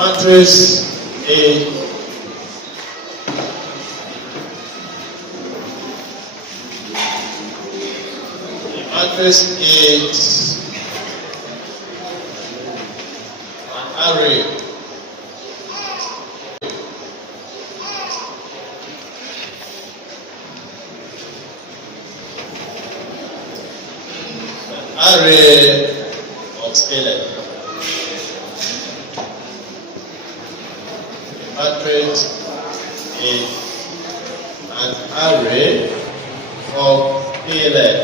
Matrices A. Matrix is an array. Array of scalar. Matrix is an array of scalar.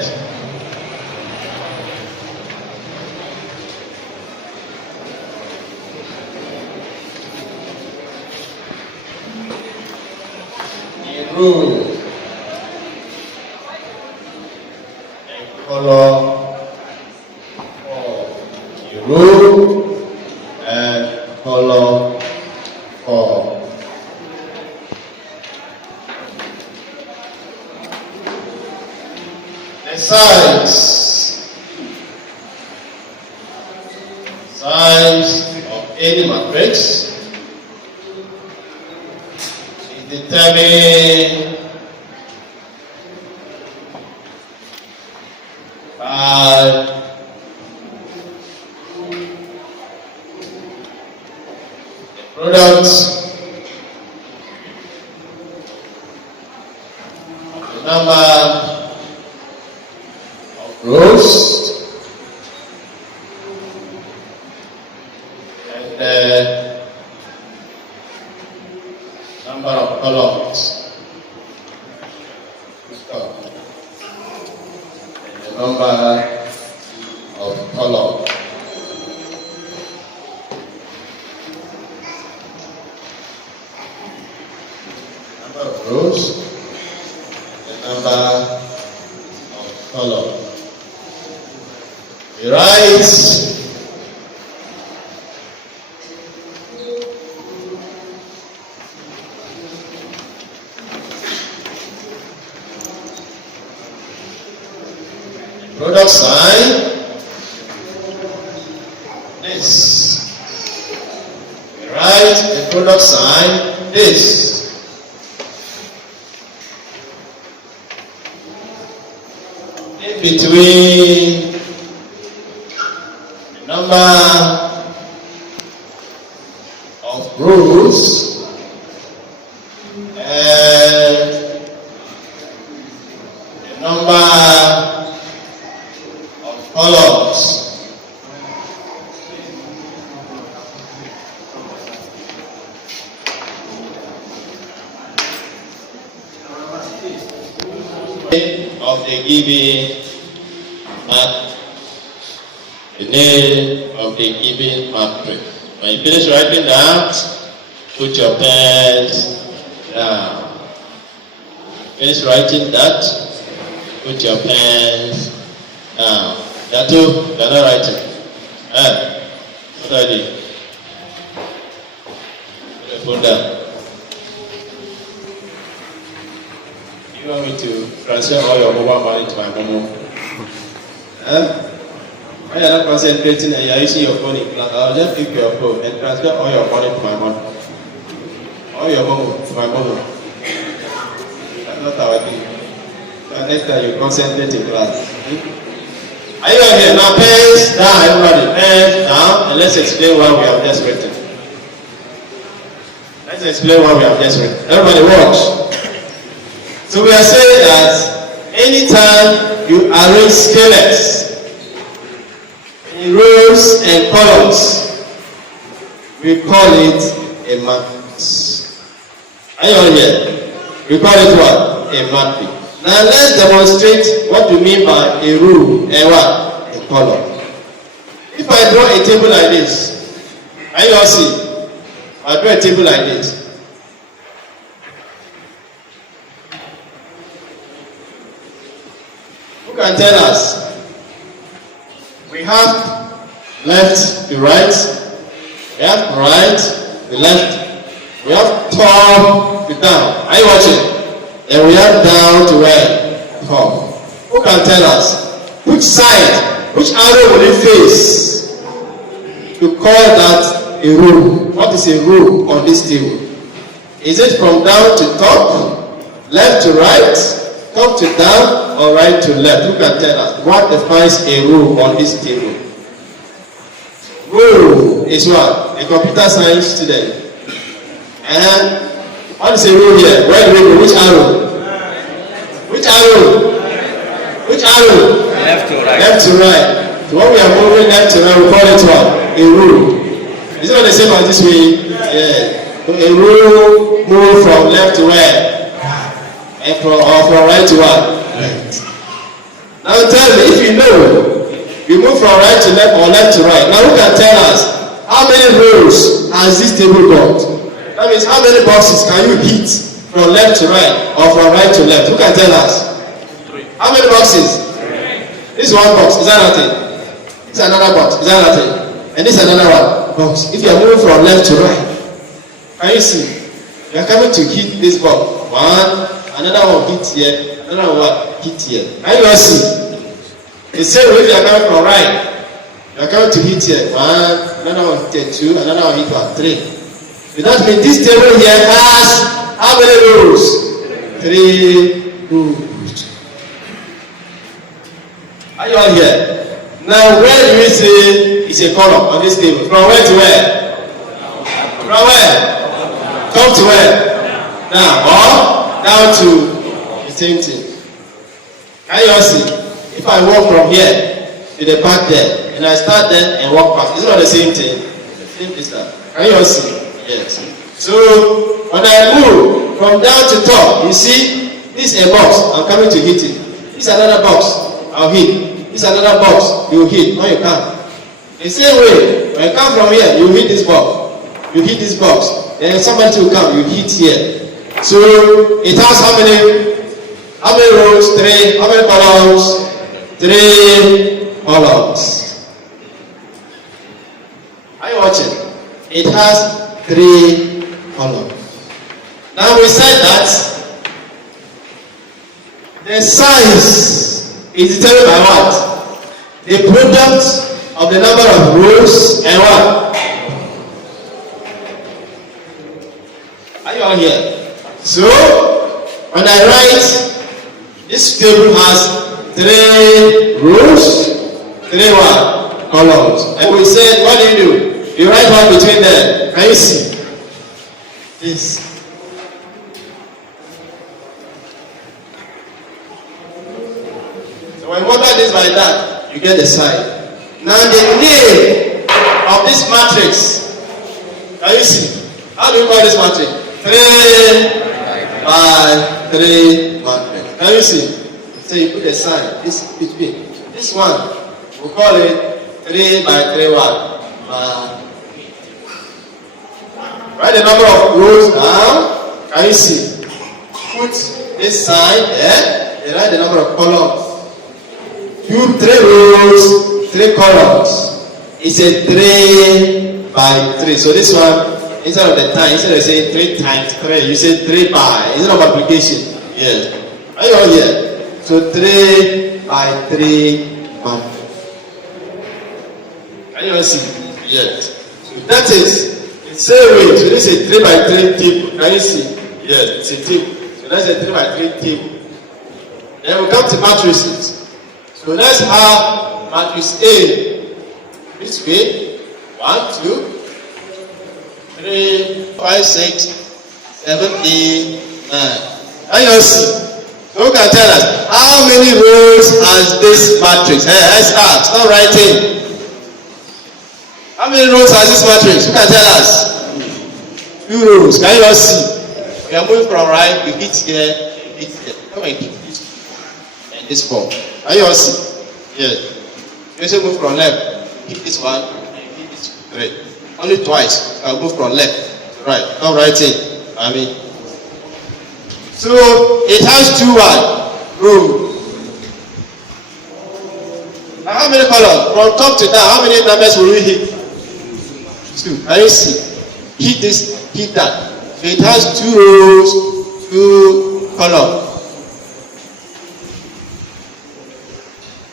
Rule and color for rule and color for the size of any matrix determined by the product of the number of rows and the number of columns. And the number of columns. Number of rows. The number of columns. We write product sign this. We write the product sign this. In between the number of rows and the number columns. Of the given matrix. The name of the given matrix. When you finish writing that, put your pens down. Finish writing that, put your pens down. That too, they're not writing. What do I do? Put the phone down. You want me to transfer all your mobile money to my mom? Why are you not concentrating and you're using your phone in class? I'll just pick your phone and transfer all your money to my mom. All your money to my mom. That's not our thing. So next time you concentrate in class. Are you here? Now pens down, everybody. Pens down, and let's explain what we have just written. Let's explain what we have just written. Everybody watch. So we are saying that anytime you arrange scalars in rows and columns, we call it a matrix. Are you all here? We call it what? A matrix. Now let's demonstrate what we mean by a row and what? A column. If I draw a table like this, are you all see? I draw a table like this. Who can tell us? We have left to right, we have right to left, we have top to down. Are you watching? And we have down to where? Top. Who can tell us? Which side, which arrow will it face to call that a row. What is a row on this table? Is it from down to top, left to right, top to down, or right to left? Who can tell us what defines a row on this table? Row is what? A computer science student. And what is a row here? Where do we go? Which arrow? Which arrow? Which arrow? Left to right. Left to right. So when we are moving left to right, we call it what? A row. Is it not the same as this way? Yeah. So a row move from left to right. And from right to what? Right. Now tell me, if you know, you move from right to left or left to right. Now who can tell us how many rows has this table got? That means how many boxes can you hit from left to right or from right to left? Who can tell us? 3. How many boxes? 3. This one box, is that nothing? This is another box, is that nothing? And this is another one box. If you are moving from left to right, can you see? You are coming to hit this box. One, another one hit here, another one hit here. Can you all see? The same way you are coming from right, you are coming to hit here. One, another one hit here, 2, another one hit here, 3. So that means this table here has how many rows? 3 rows. Are you all here? Now where do we say it's a column on this table? From where to where? From where? Come to where? Now, or down to the same thing. Can you all see? If I walk from here to the back there, and I start there and walk past, it's not the same thing. The same distance. Can you all see? Yes. So when I move from down to top, you see, this is a box. I'm coming to hit it. This is another box. I'll hit. This is another box. You hit. No, you can't. The same way, when you come from here, you hit this box. You hit this box. Then somebody will come. You hit here. So it has how many? How many rows? 3. How many columns? 3 columns. Are you watching? It has 3 columns. Now we said that the size is determined by what? The product of the number of rows and what? Are you all here? So when I write, this table has 3 rows, 3 what? Columns. And we said, what do? You write one between them. Can you see? This. So when you multiply this by that, you get the sign. Now the name of this matrix. Can you see? How do you call this matrix? 3 by 3 matrix. Can you see? So you put a sign. This between. This one, we call it 3 by 3 1. Write the number of rows down. Can you see? Put this sign there. And write the number of columns. 3 rows, 3 columns. It's a 3 by 3. So this one, instead of the time, instead of saying 3 times 3, you say 3 by. Instead of multiplication. Yes. Are you all here? So 3 by 3 1. Can you all see? Yes. So that is. Same way, so this is a 3 by 3 table. Can you see? Yes, it's a table. So that's a 3 by 3 table. Then we come to matrices. So let's have matrix A. This way. 1, 2, 3, 5, 6, 7, 8, 9. Can you see? So who can tell us how many rows has this matrix? Hey, let's start. Start writing. How many rows has this matrix? Who can tell us? 2 rows. Can you all see? We are moving from right, we hit here, hit here. Come and hit this and this 4. Can you all see? Yes. You also move from left, hit this 1, and hit this 3. Only twice. I'll move from left to right. Come right in. So it has 2 rows. Now how many columns? From top to down, how many numbers will we hit? 2. Can you see? Hit this, hit that. So it has 2 rows, 2 columns.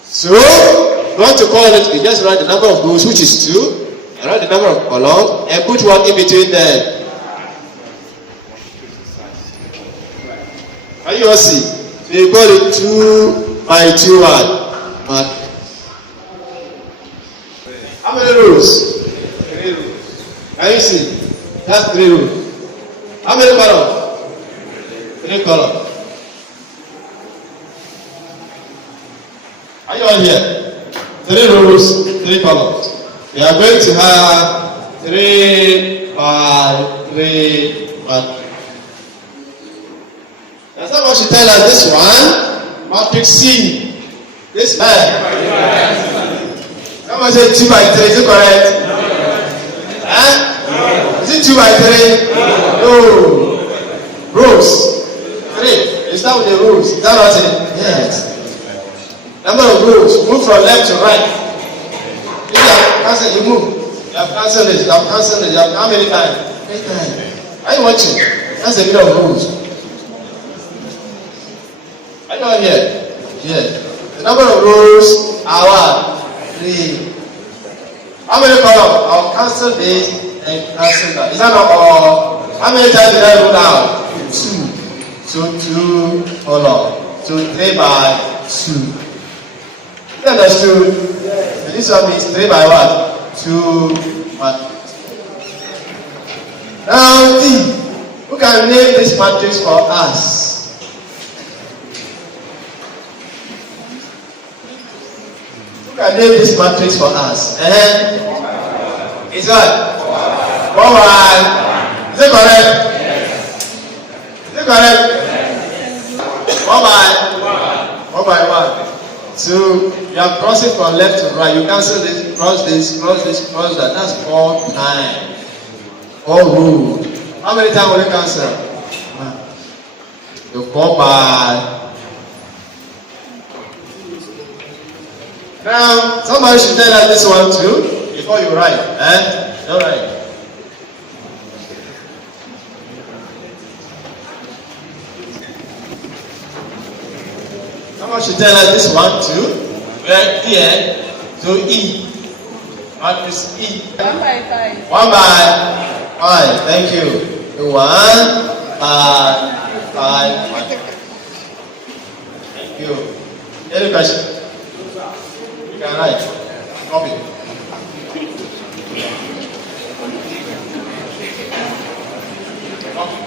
So, you want to call it, you just write the number of rows, which is 2, Write the number of columns and put one in between them. Can you all see? So you call it 2 by 2 one. How many rows? 3 rows. Can you see? That's 3 rows. How many columns? 3 columns. Are you all here? 3 rows, 3 columns. We are going to have 3 by 3 by. Now someone should tell us this one, matrix C. This man. Someone say 2 by 3, is it correct? Huh? Is it 2 by 3? No. Rows. 3. You start with the rows. Is that what it is? Yes. Number of rows. Move from left to right. If you have cancelled, you move. You have cancelled it. You have cancelled it. You have how many times? 3 times. Are you watching? That's a bit of rows. Are you all here? Yes. The number of rows are what? 3. How many columns? I'll cancel this and cancel that. Is that not all? How many times did I roll down? 2. So 2 columns. So 3 by 2. You understood? Yes. This one means 3 by what? 2 matrix. Now D. Who can name this matrix for us? Who can name this matrix for us? It's what? 1 by. Is it correct? Yes. Is it correct? Yes. 1 by 1. So you are crossing from left to right. You cancel this, cross this, cross this, cross that. That's 4 times. 4 rows. How many times will you cancel? You 4 by. Now somebody should tell us this one too before you write. Don't write. Someone should tell us this one too. We're here to E. Matrix E. 1 by 5. 1 by 5. Thank you. 1 by 5. Thank you. Any question? You can write. Copy.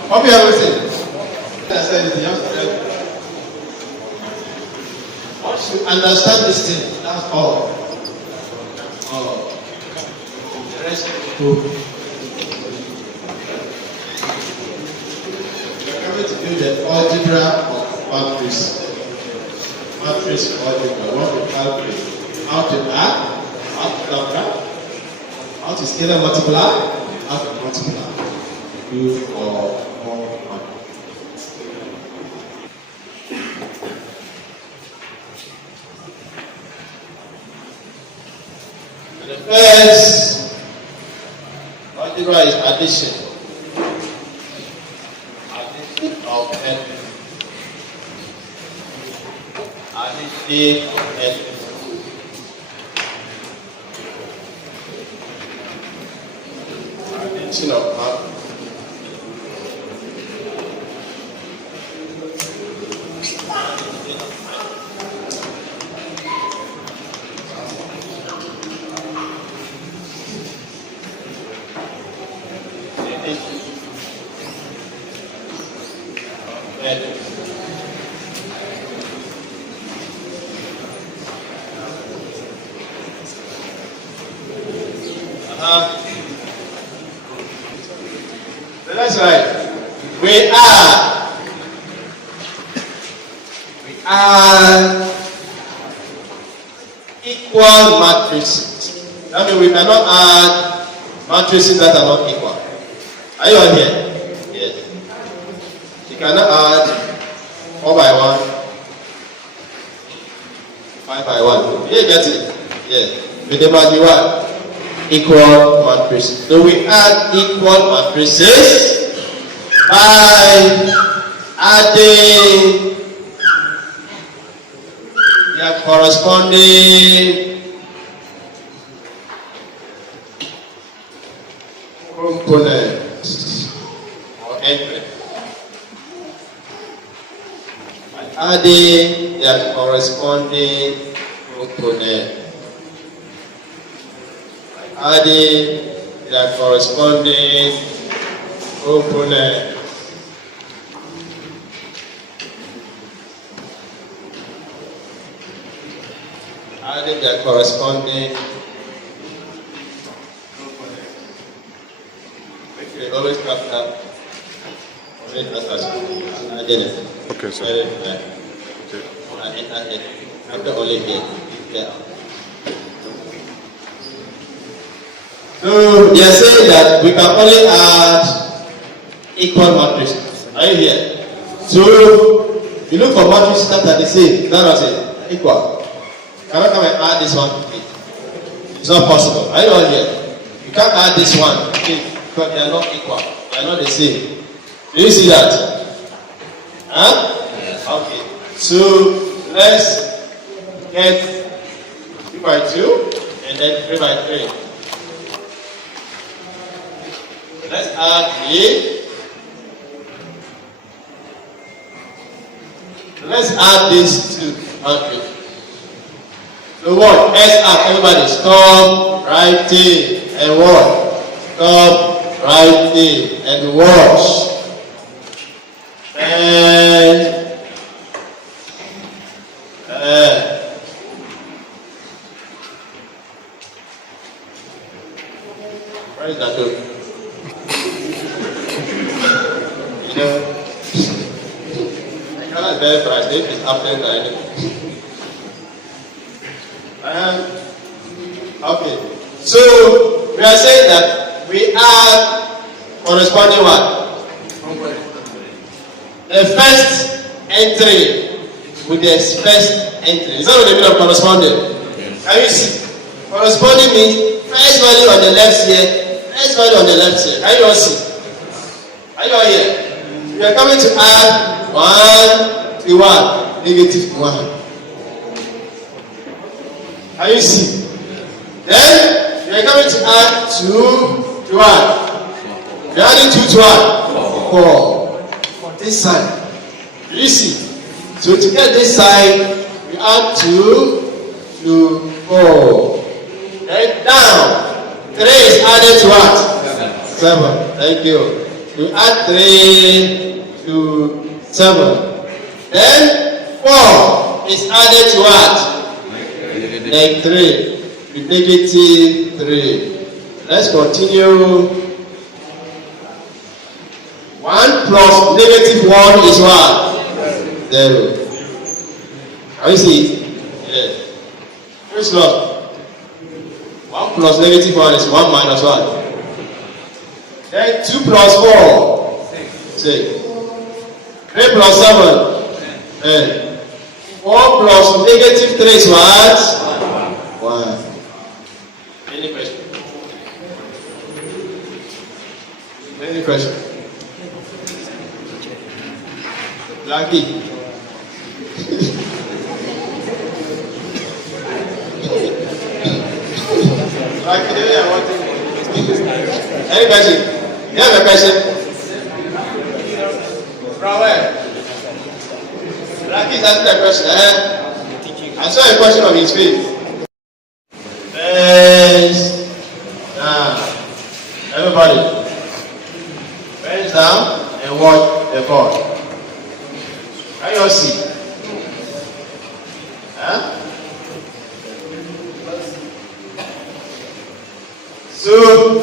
Copy everything. I said it yesterday. Once you understand this thing, that's all. The rest is good. We're going to do the algebra of matrix. Matrix algebra. What we calculate. How to add, how to subtract, how to scalar multiply, how to multiply. Do for all matrix. The first algebra is addition. Addition of n. Addition of n. Addition of n. So that's right. We are equal matrices. That means we cannot add matrices that are not equal. Are you all here? Yes. You cannot add 4 by 1, 5 by 1. You get it? Yes. With the must be what? Equal matrices. So we add equal matrices by adding their corresponding adding their corresponding component. Adding their corresponding component. Adding their corresponding component. Okay, always clap that. Okay, sir. Okay. After only here. Yeah. So they are saying that we can only add equal matrices. Are you here? So you look for matrices that are the same. That was it. Equal. You cannot come and add this one to it. It's not possible. Are you all here? You can't add this one to it because they are not equal. They are not the same. Do you see that? Huh? Okay. So let's get 2 by 2 and then 3 by 3. Let's add A. Let's add this to matrix. So what? Let's add. Everybody stop writing and what? Stop writing and watch. And where is that dog? You know, I cannot verify if it's happening or anything. Okay, so we are saying that we add corresponding what? The first entry with the first entry. Is that what the meaning of corresponding? Can you see? Corresponding means first value on the left here, first value on the left here. Can you all see? Are you all here? We are coming to add 1 to 1, negative 1. Can you see? Then we are coming to add 2 to 1. We are adding 2 to 1. 4. This side. Do you see? So to get this side, we add 2 to 4. Then down. 3 is added to what? 7. Thank you. We add 3 to 7. Then 4 is added to what? Like 3. With negative 3. Let's continue. 1 plus negative 1 is what? 0. Can you see? Yes. First love. 1 plus negative 1 is 1 minus 1. Then 2 plus 4. 6. 3 plus 7. 10. 4 plus negative 3 is what? 1. Any question? Any question? Lucky. Any question? You have a question? From where? Lucky is asking a question. I saw a question on his face. Face down. Everybody. Face down and watch the board. Can you all see? Huh? So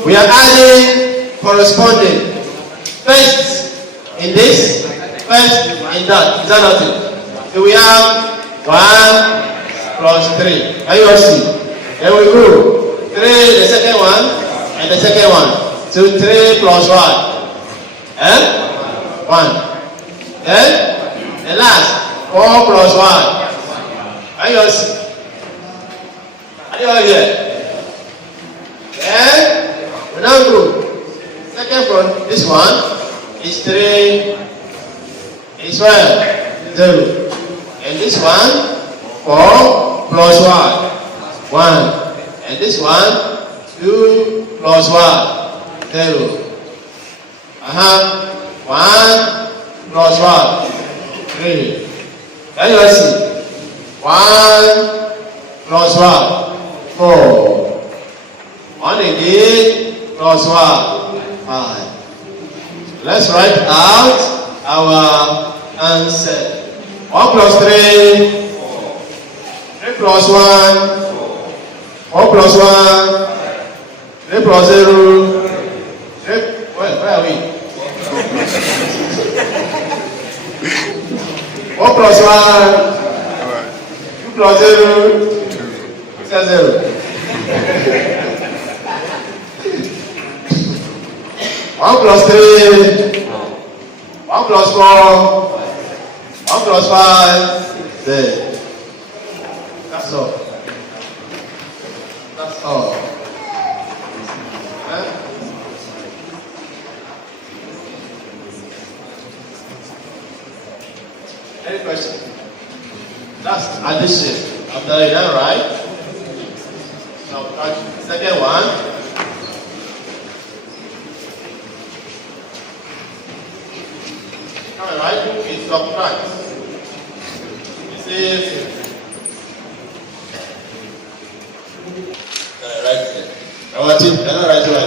we are adding corresponding. First in this, first in that. Is that not it? So we have 1 plus 3. Can you all see? Then we go 3, the second one, and the second one. So 3 plus 1. 1. Then the last 4 plus 1. Can you all see? Are you all here? Then we now go. Second from this one is 3 is 0. And this one 4 plus 1. 1. And this one 2 plus 1. 0. 1 plus 1. 3. Can you see? 1 plus 1, 4. 1 again plus 1, 5. Let's write out our answer. 1 plus 3, 3 plus 1, 4 plus 1, 3 plus 0, 3, where are we? 4 plus 1, 2 plus 0, 2 plus 0. 1 plus 3, 1 plus 4, 1 plus 5, there. That's all. That's all. Any question? That's addition. I've done it now, right? Now, second one. Alright, it's subtract. This is right there. I want it. They're not right away.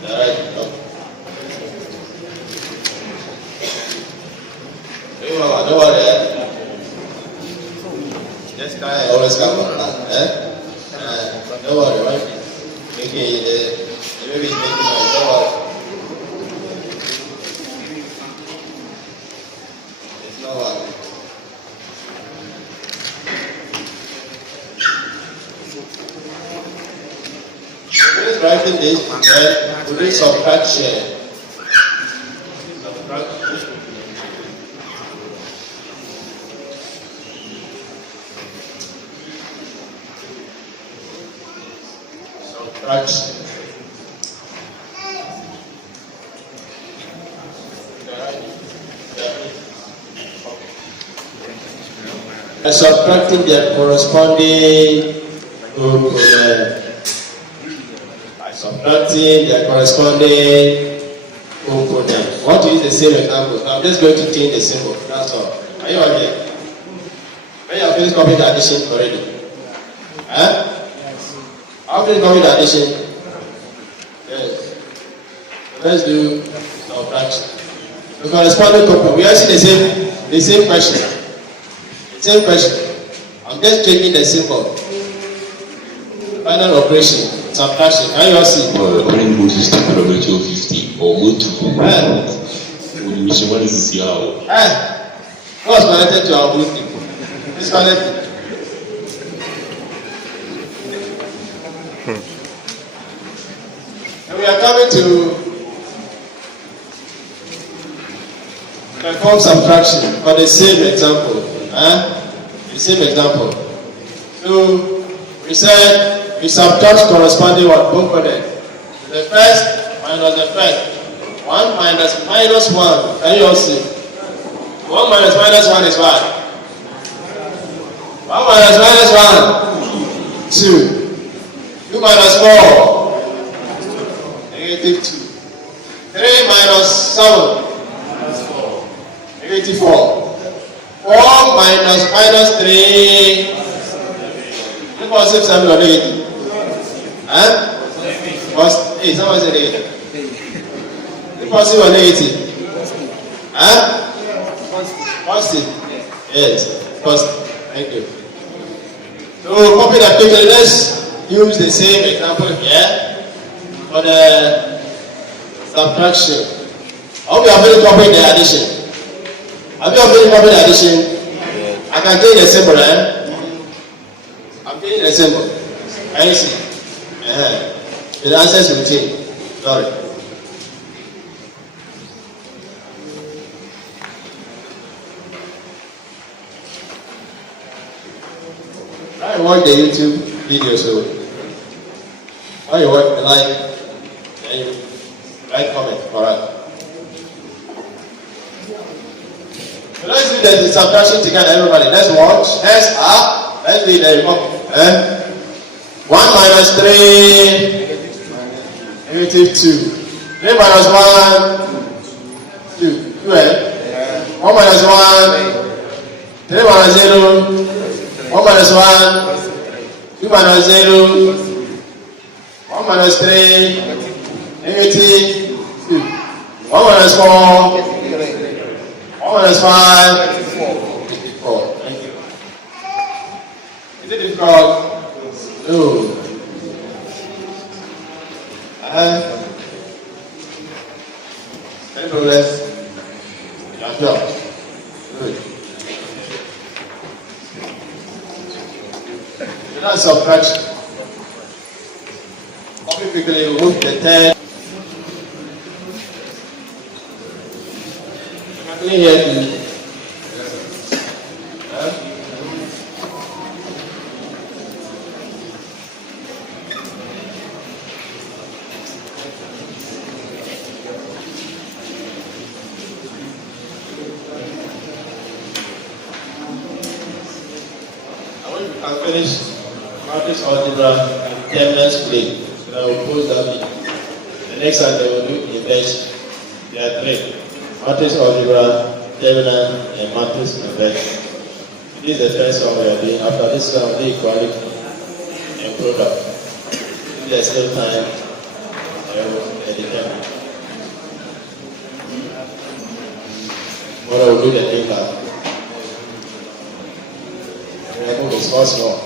They're right. Don't worry. This guy always come on that. Don't worry, right? Maybe maybe making noise. Don't worry. It's not worry. Finish writing this, then we do subtraction. Subtraction. Subtracting their corresponding component. Subtracting their corresponding component. Want to use the same example? I'm just going to change the symbol. That's all. Are you on here? When you have finished copying the addition already? Huh? I've finished copying the addition. Yes. Let's do subtraction. The corresponding component. We are seeing the same question. Same question. I'm just changing the symbol. Final operation. Subtraction. Can you all see? According to Moses, 50 or more to what is this here? What's connected to our Bluetooth? It's connected. And we are coming to perform subtraction for the same example. The same example. So we said we subtract corresponding what component. The first minus the first. 1 minus minus 1. Can you all see? 1 minus minus 1 is what? 1 minus minus 1. 2. 2 minus 4. Negative 2. 3 minus 7. Negative 4. 4 minus minus 3. Positive 7 or negative? Hey, someone said negative. Positive or negative? Positive. Yes, positive. Thank you. So copy that picture. Let's use the same example here for the subtraction. I hope you have already copied the addition. Have you already copied the addition? I can change the symbol, I'm changing the symbol. Can you see? The answers will change. Sorry. I watch the YouTube video, so when you watch the like, then you write comment. Alright. So let's do the subtraction together, everybody. Let's watch. Hands up. Let's do the 1 minus 3. Negative 2. 3 minus 1. 2. 2, 1 minus 1. 3 minus 0. 1 minus 1. 2 minus 0. 1 minus 3. Negative 2. 1 minus 4. 1 minus 5. 4. Thank you. Is it difficult? No. Any progress? Yeah, sure. Good. That's subtraction. Copy quickly, remove the 10. Can you hear me? I'll finish matrix algebra and terminal split. So I will post that video. The next time they will do inversion. There are 3. Matrix algebra, terminal, and matrix inversion. This is the first one we are doing. After this one, the equality and product. If there is still time, I will edit them. What I will do the thing back. Is possible.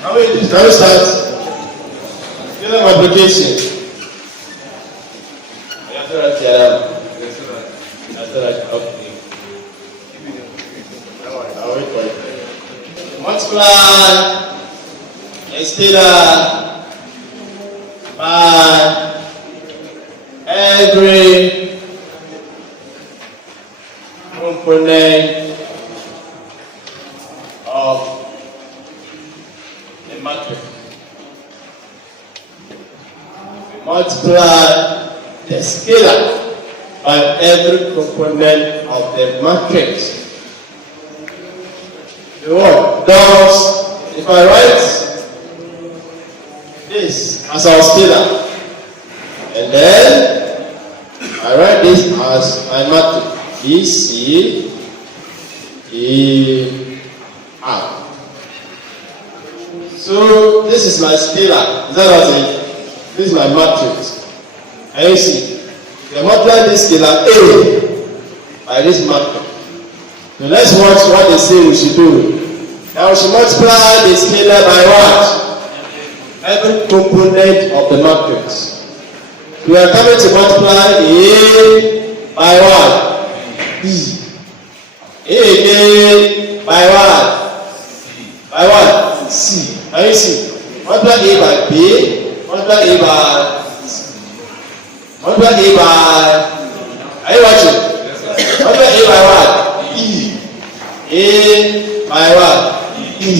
How many did I start? Fill up application. You have to write it down. You have to write it up. I'll wait for it. Multiply instead by every component of the matrix. We multiply the scalar by every component of the matrix. The word thus, if I write this as our scalar, and then I write this as my matrix, BC So this is my scalar. Is that what it is? This is my matrix. Can you see? You multiply this scalar A by this matrix. So let's watch what they say we should do. Now we should multiply the scalar by what? Every component of the matrix. We are coming to multiply A by what? B. A again by what? By what? C. Can you see? Multiply A by B, multiply A by C. Multiply A by, are you watching? Multiply A by what? E. A by what? E.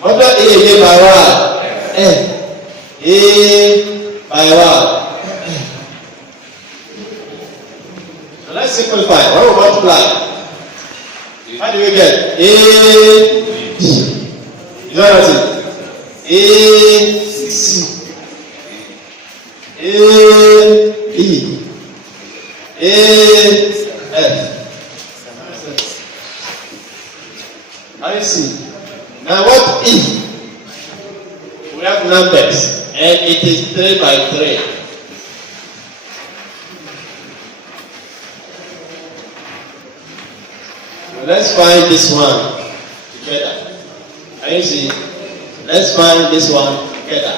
Multiply A again by what? F. A by what? F. So let's simplify. What will multiply? How do we get? A, B. You know what it is? A, C, A, E, A, F. I see. Now what E? We have numbers, and it is 3 by 3. So let's find this one together. Can you see? Let's find this one together.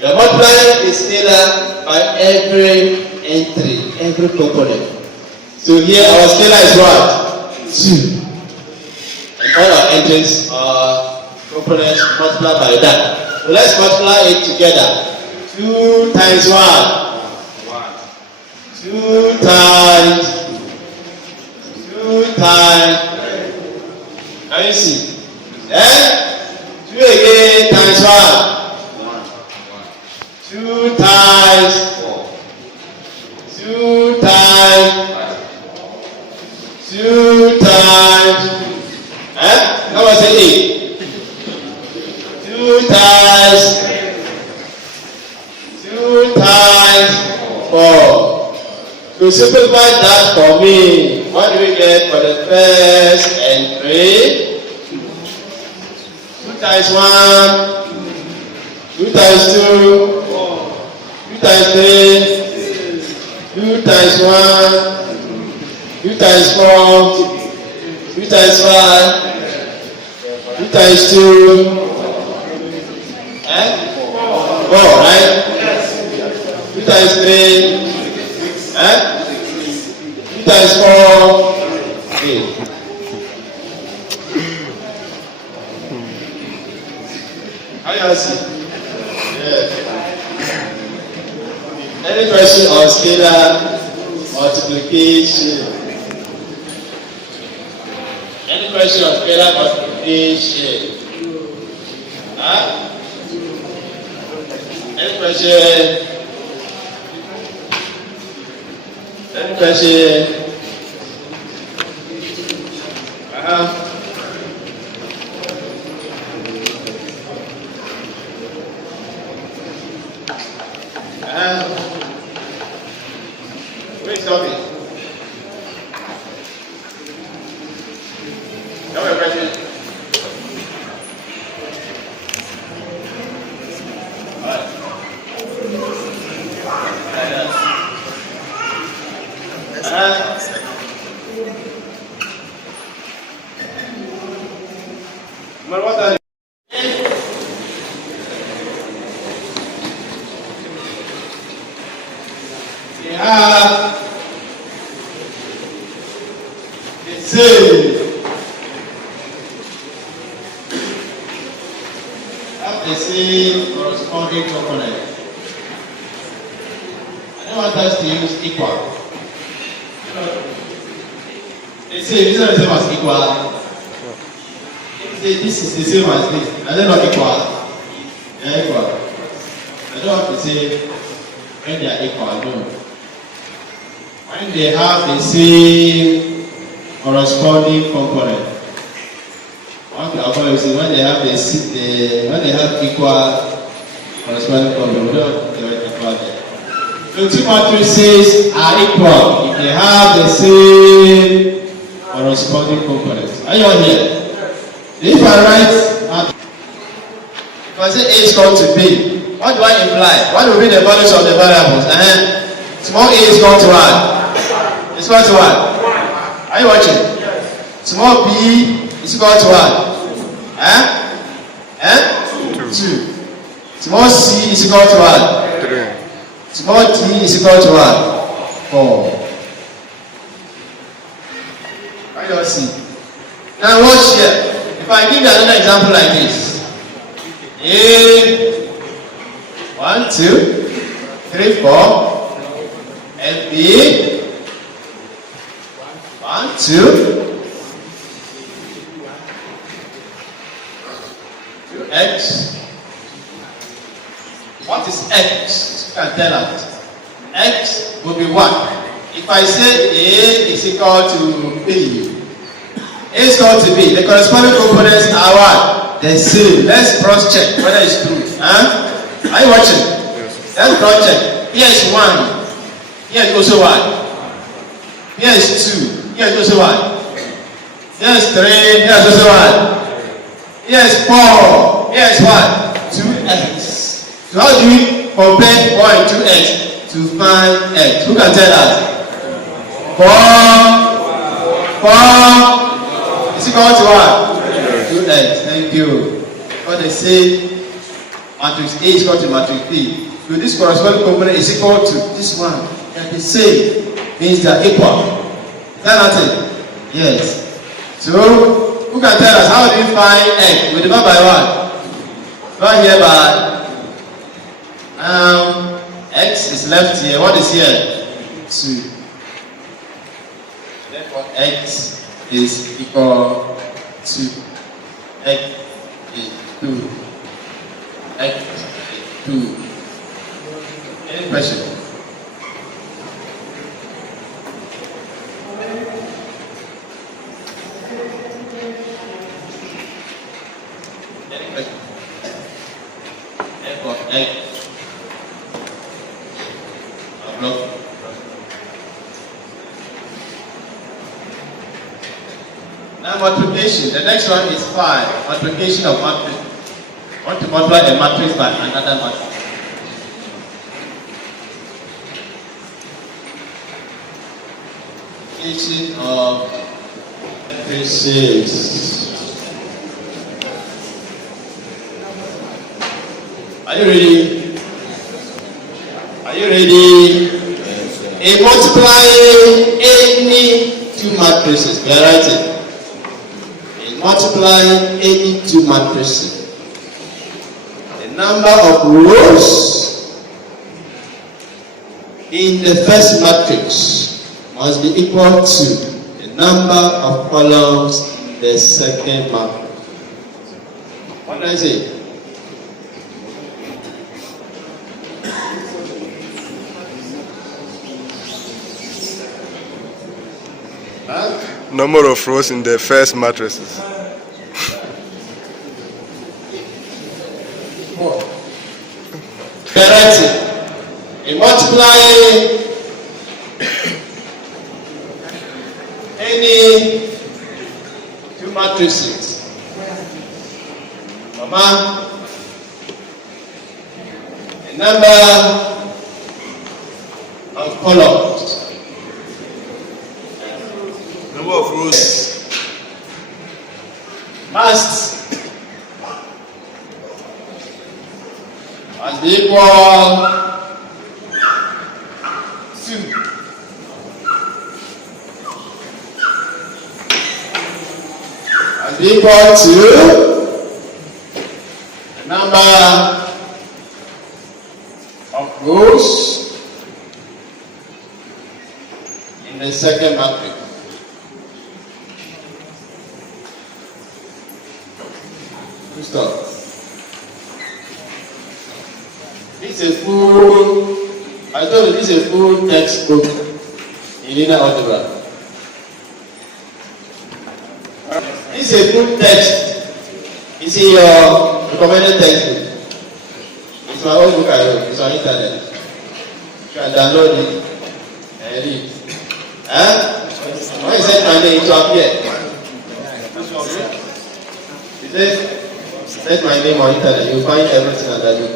We are multiplying the scalar by every entry, every component. So here our scalar is what? 2. And all our entries are components multiplied by that. So let's multiply it together. 2 times 1. 2 times. 2 times. Can you see? Then 2 again times 1. 2 times 2 times 2 times. How was it 8? 2 times 2 times 4. To simplify that for me, 1 what do we get for the first entry? 2 times 1, 2 times 2, 2 times 3, 2 times 1, 2 times 4, 2 times 5, 2 times 2, 4, right? 2 times 3, 2 times 4, 8. How you see? Yeah. Any question on scalar multiplication? Any question on scalar multiplication? Huh? Any question? Any question? Where is talking? No more question. What are you? We have the same. Have the same corresponding component. I don't want us to use equal. They say this is not the same as equal. This is the same as this. Are they not equal? They are equal. I don't have to say when they are equal, no. When they have the same corresponding component. One can avoid using when they have when they have equal corresponding component. We don't have to equal there. So two matrices are equal if they have the same corresponding components. Are you all here? If I write, if I say A is equal to B, what do I imply? What will be the values of the variables? Small a is equal to what? It's equal to what? Are you watching? Small b is equal to what? 2. Small c is equal to what? 3. Small d is equal to what? 4. Are you all see? Now watch here. If I give you another example like this, A 1, 2, 3, 4, and B 1, 2, 2x. What is x? You can tell us. X will be 1. If I say A is equal to B, A is equal to B. The corresponding components are what? The same. Let's cross check whether it's true. Are you watching? Yes. Let's cross check. Here is 1. Here is also 1. Here is 2. Here is also 1. Here is 3. Here is also 1. Here is 4. Here is what? 2x. So how do we compare 1 and 2x to find x? Who can tell us? 4 is equal to what? 2x. Thank you. What they say, matrix A is equal to matrix B. So this corresponding component is equal to this one. And the same means they are equal. Is that nothing? Yes. So who can tell us how do we find x? We divide by what? Right here by x is left here. What is here? 2. Therefore x is equal to x is 2. X is 2. Any question? Any question? Therefore x block. multiplication. The next one is 5. Multiplication of matrix. I want to multiply a matrix by another matrix. Multiplication of matrices. Are you ready? Are you ready? In multiplying any two matrices, we are writing. In multiplying any two matrices, the number of rows in the first matrix must be equal to the number of columns in the second matrix. What do I say? Number of rows in the first matrices. In multiplying any two matrices, Mama, the number of columns. Number of rows must be equal to the number of rows in the second matrix. Stop. This is a full, I told you this is a full textbook in linear algebra. This is a full text. It's in your recommended textbook. It's my own book I wrote. It's on internet. You can download it and read. When you set my name, it will appear. You say, set my name on internet, you'll find everything under it.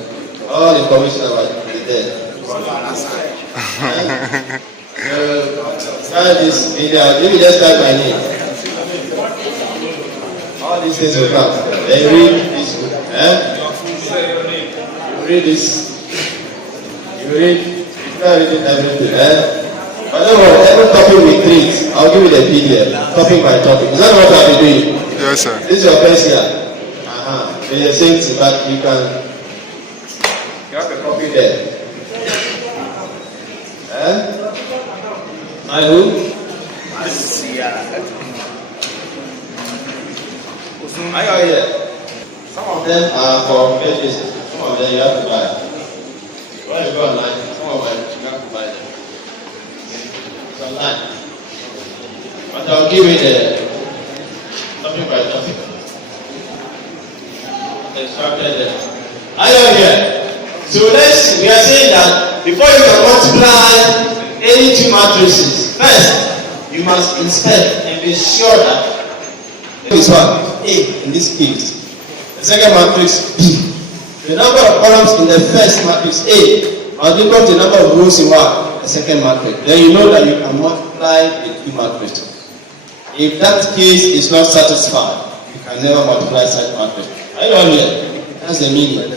All information about it is there. Try this video, let me just type my name. All these things will come. Then read this book. You read this. You read, start reading everything. But don't worry, every topic we treat, I'll give you the PDF, topic by topic. Is that what I'll be doing? Yes, sir. This is your first year. They are saying to that you have a copy there. I who? I are here. Some of them are for pages. Some of them you have to buy. When you go online, some of them you have to buy them. It's online. But I'll give you the topic by topic. Instructed them. Are you here? So we are saying that before you can multiply any two matrices, first you must inspect and be sure that this one A in this case, the second matrix B. The number of columns in the first matrix A must be equal to the number of rows in what? The second matrix. Then you know that you can multiply the two matrices. If that case is not satisfied, you can never multiply such matrix. Are you all here? That's the meaning.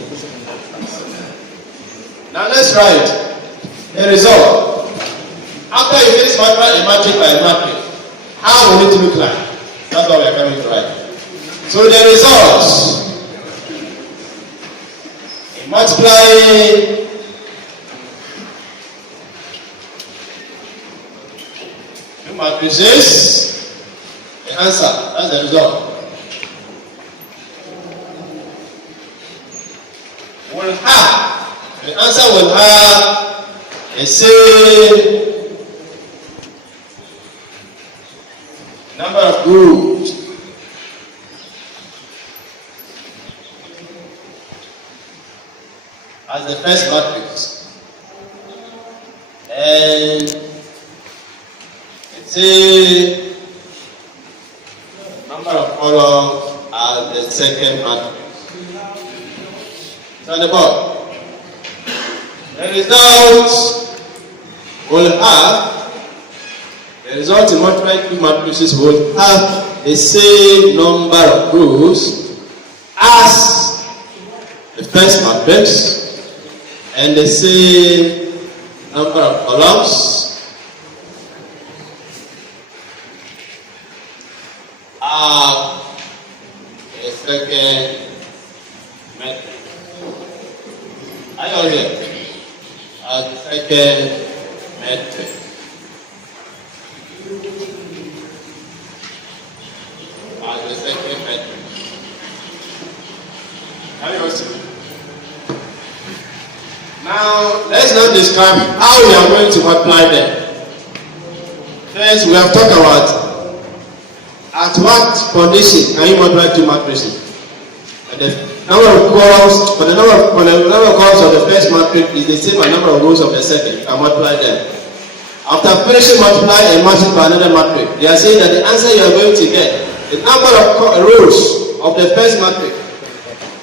Now let's write the result. After you finish multiplying a matrix by a matrix, how will it look like? That's what we are coming to write. So the results in multiplying two matrices, the answer, that's the result. The answer will have a same number of rows as the first matrix, and it's a number of columns as the second matrix. So on the board, the result will have, the result in multiplying two matrices will have the same number of rows as the first matrix and the same number of columns as the second matrix. Are you all here? As the second matrix. As the second matrix. Are you all see? Now, let's now describe how we are going to multiply them. First, we have talked about at what condition can you multiply two matrices. The number of columns for the number of columns of the first matrix is the same as the number of rows of the second. You can multiply them. After finishing multiplying a matrix by another matrix, they are saying that the answer you are going to get, the number of rows of the first matrix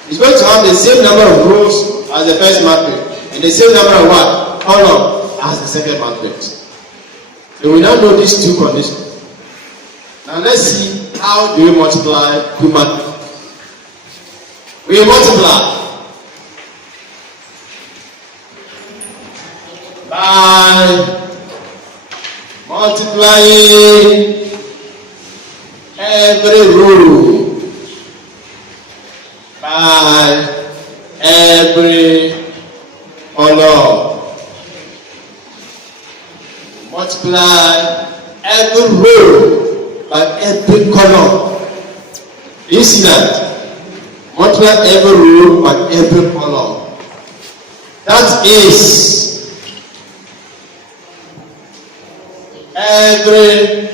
is going to have the same number of rows as the first matrix and the same number of what? Columns as the second matrix. So we now know these two conditions. Now let's see how do we multiply two matrices. We multiply by multiplying every row by every column. Multiply every row by every column. You see that? Multiply every row by every column. That is every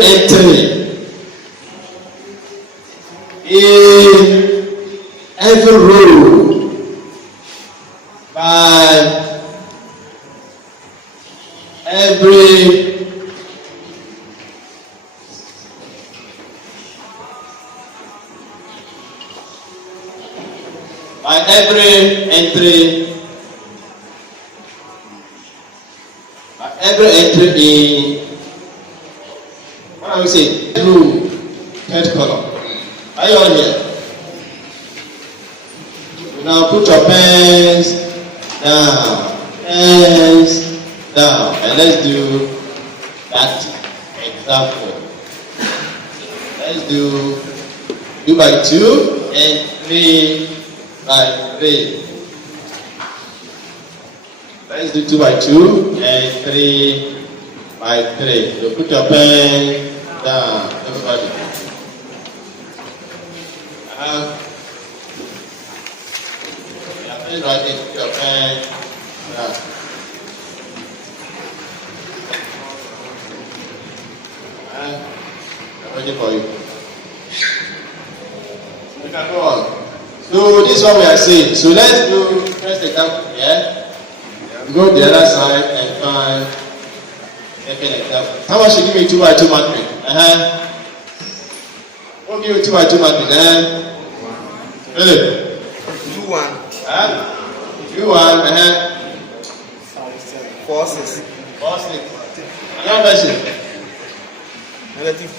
entry in every row by every entry in, what are we saying? Row, third column. Are you all here? Now put your pens down, and let's do that example. Let's do 2 by 2 and 3 by 3. Let's do 2 by 2 and 3 by 3. So put your pen down, everybody. Please write it. Put your pen down. I'm ready for you. We can go on. So this is what we are saying. So let's do first example here. Go to the other side and find second example. Someone should give me 2 by 2 matrix. Who give me 2 by 2 matrix? Philip. 2 1. 2 1. 4 6. 4 6. Another person. Negative 2.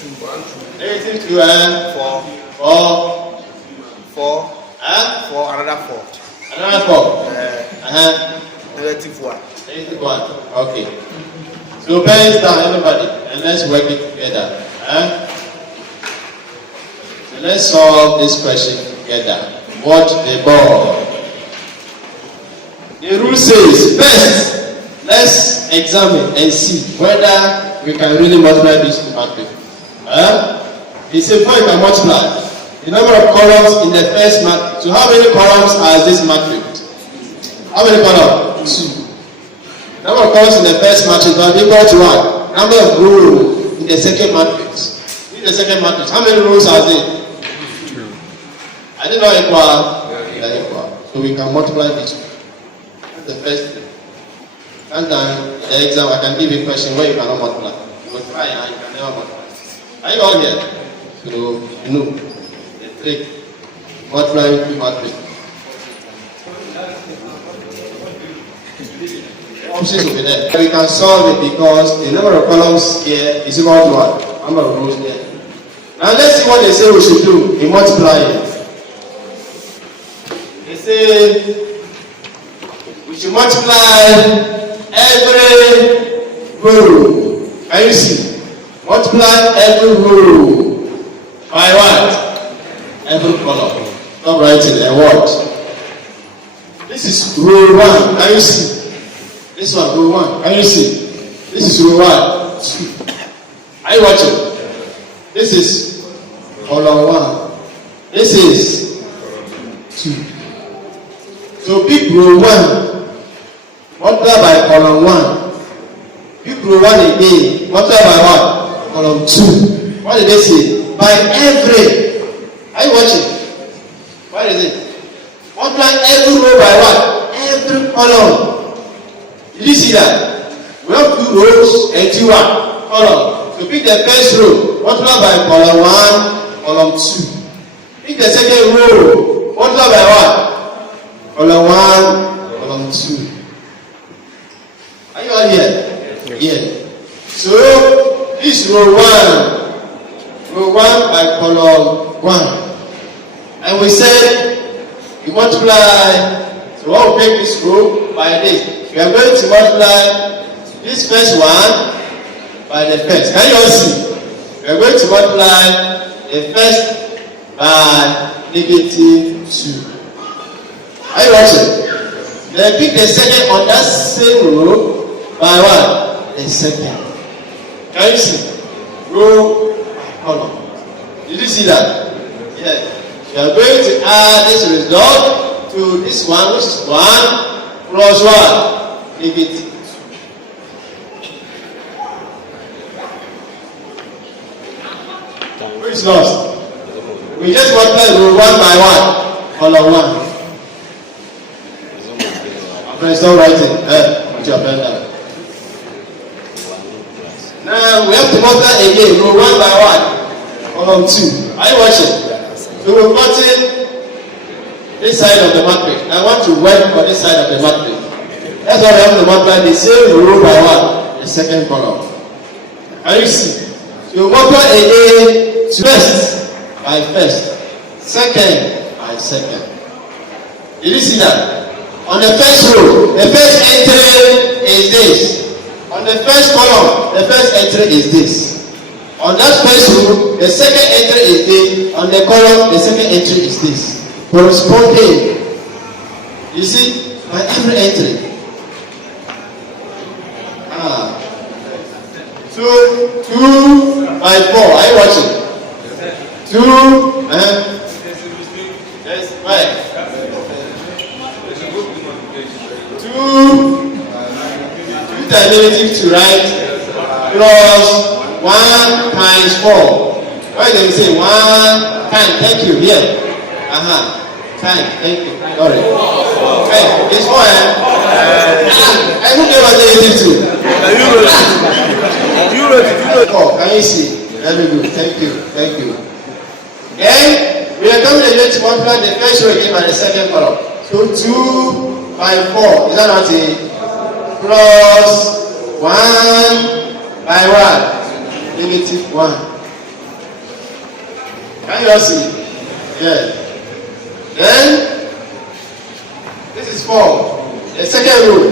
Negative 2 and 4. 4. 4. 4. Another 4. Another 4. Negative 1. Negative 1. Okay. So pens down, everybody, and let's work it together. So let's solve this question together. Watch the board. The rule says, first, let's examine and see whether we can really multiply these two matrices. It says, before you can multiply the number of columns in the first matrix. So how many columns are this matrix? How many columns? 2. Number of columns in the first matrix will be equal to what? Number of rows in the second matrix. In the second matrix, how many rows are there? 2. Are they not equal? They are equal. So we can multiply these two. That's the first thing. Sometimes in the exam I can give you a question where you cannot multiply. multiply and you can never multiply. Are you all here? So you know the trick. Multiplying two matrices. The options will be there. We can solve it because the number of columns here is equal to what? Number of rows here. Now let's see what they say we should do in multiplying. They say we should multiply every row. Can you see? Multiply every row by what? Every column. Stop writing a word. This is row 1. Can you see? This one, row 1. Can you see? This is row 1. 2. Are you watching? This is column 1. This is 2. So pick row 1. Multiply by column 1. Pick row 1 again. Multiply by what? Column 2. What did they say? By every. Are you watching? What is it? Multiply every row by what? Every column. Did you see that? We have 2 rows and 2 columns. So pick the first row. Multiply by column 1, column 2. Pick the second row. Multiply by what? Column 1, column 2. Are you all here? Yes. So this row 1 by column 1. And we said we multiply. So what we take this row by this. We are going to multiply this first one by the first. Can you all see? We are going to multiply the first by -2. Are you watching? Then pick the second on that same row by what? The second. Can you see? Row by column. Did you see that? Yes. We are going to add this result to this one, which is 1 plus what? -2. Who is lost? We just multiply row 1 by 1, column 1. Our friends don't write it. Put your pen down. Now we have to multiply again, row 1 by 1, column 2. Are you watching? So we're cutting this side of the matrix. I want to work for this side of the matrix. That's why we have to multiply the same row by 1, the second column. Can you see? So we multiply again first by first, second by second. Did you see that? On the first row, the first entry is this. On the first column, the first entry is this. On that first row, the second entry is this. On the column, the second entry is this. Corresponding. You see, by every entry. 2 by 4. Are you watching? 2 yes, right. 2 -2 to right plus 1 times 4. Why do you say 1 time? Thank you. Here. Time. Thank you. Sorry. Hey, it's 4. I don't know what -2. You wrote it. Can you see? Very good. Thank you. Then we are coming to multiply the first row again by the second column. So 2 by 4. Is that not it? Plus 1 by what? -1. Can you all see? Yeah. Then this is 4. The second row.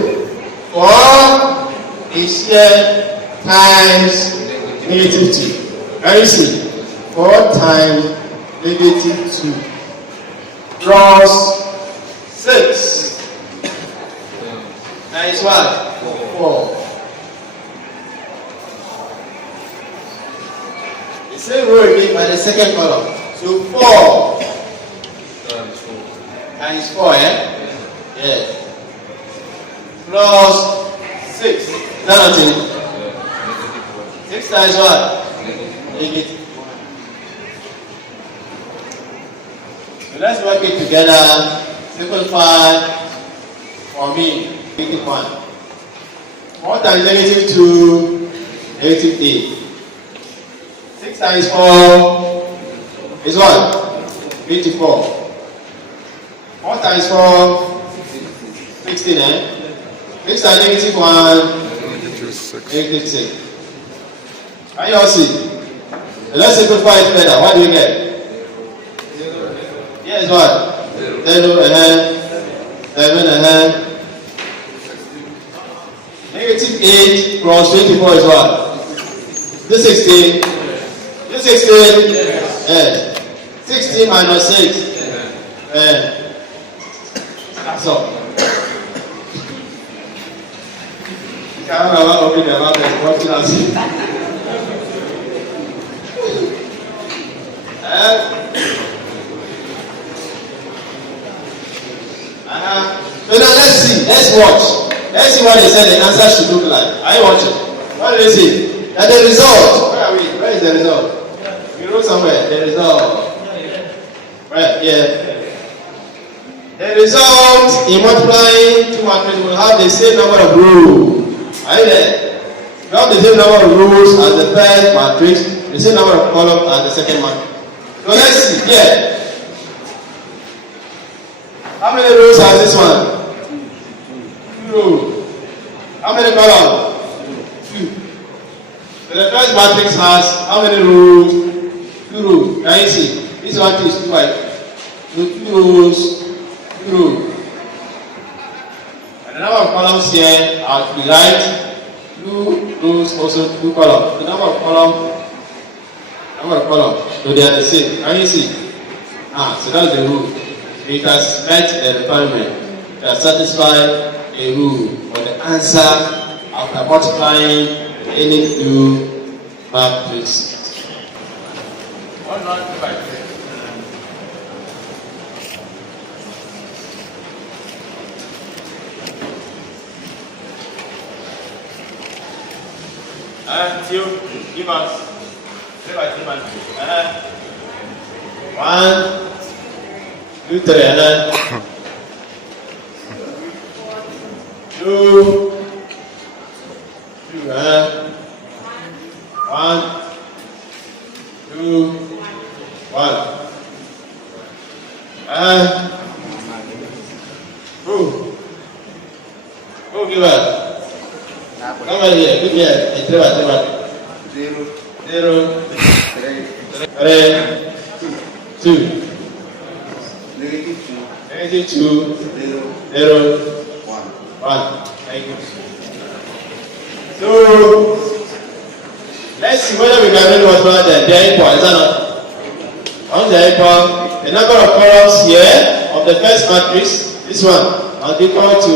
4 is here times -2. Can you see? 4 times -2 plus 6 times what? 4. The same row again by the second column. So 4 times 4, Yes. Plus 6. That's it. 6 times what? -1. So let's work it together. Simplify for me. Make it 1. 4 times -2 Negative 8. 6 times 4 is what? 24. 4 times 4, 16, eh? 6 times negative 1, negative 6. Can you all see? Let's simplify it further. What do you get? Yes, what? 0 and 7 and negative 8 plus 24 is what? This 16. This 16. Yes. 16 minus 6. That's all. You can't open your mouth and watch us. So now let's watch. Let's see what they said the answer should look like. Are you watching? What do they say? That the result. Where are we? Where is the result? We wrote somewhere. The result. Right, yeah. The result in multiplying two matrices will have the same number of rows. Are you there? You have the same number of rows as the first matrix, the same number of columns as the second matrix. So let's see. Yeah. How many rows has this one? 2 rows. How many columns? 2. So the first matrix has how many rows? 2 rows. Can you see? This one is 2 by 2 rows. 2 rows. And the number of columns here are to the right. 2 rows also 2 columns. The number of columns. So they are the same. Can you see? So that's the rule. It has met the requirement. It has satisfied a rule for the answer after multiplying any two matrices. One more divide. And you give us 3 by 3 matrices. 1, 2, 3, and then 2, 2, 1, 2, 1. Who give us? Come over here, give me a 3 by 3 matrix. 0, 3, 2. Negative 2, 0, 1. Thank you. So, let's see whether we can really multiply them. They are equal, is that not? Once they are equal, the number of columns here of the first matrix, this one, are equal to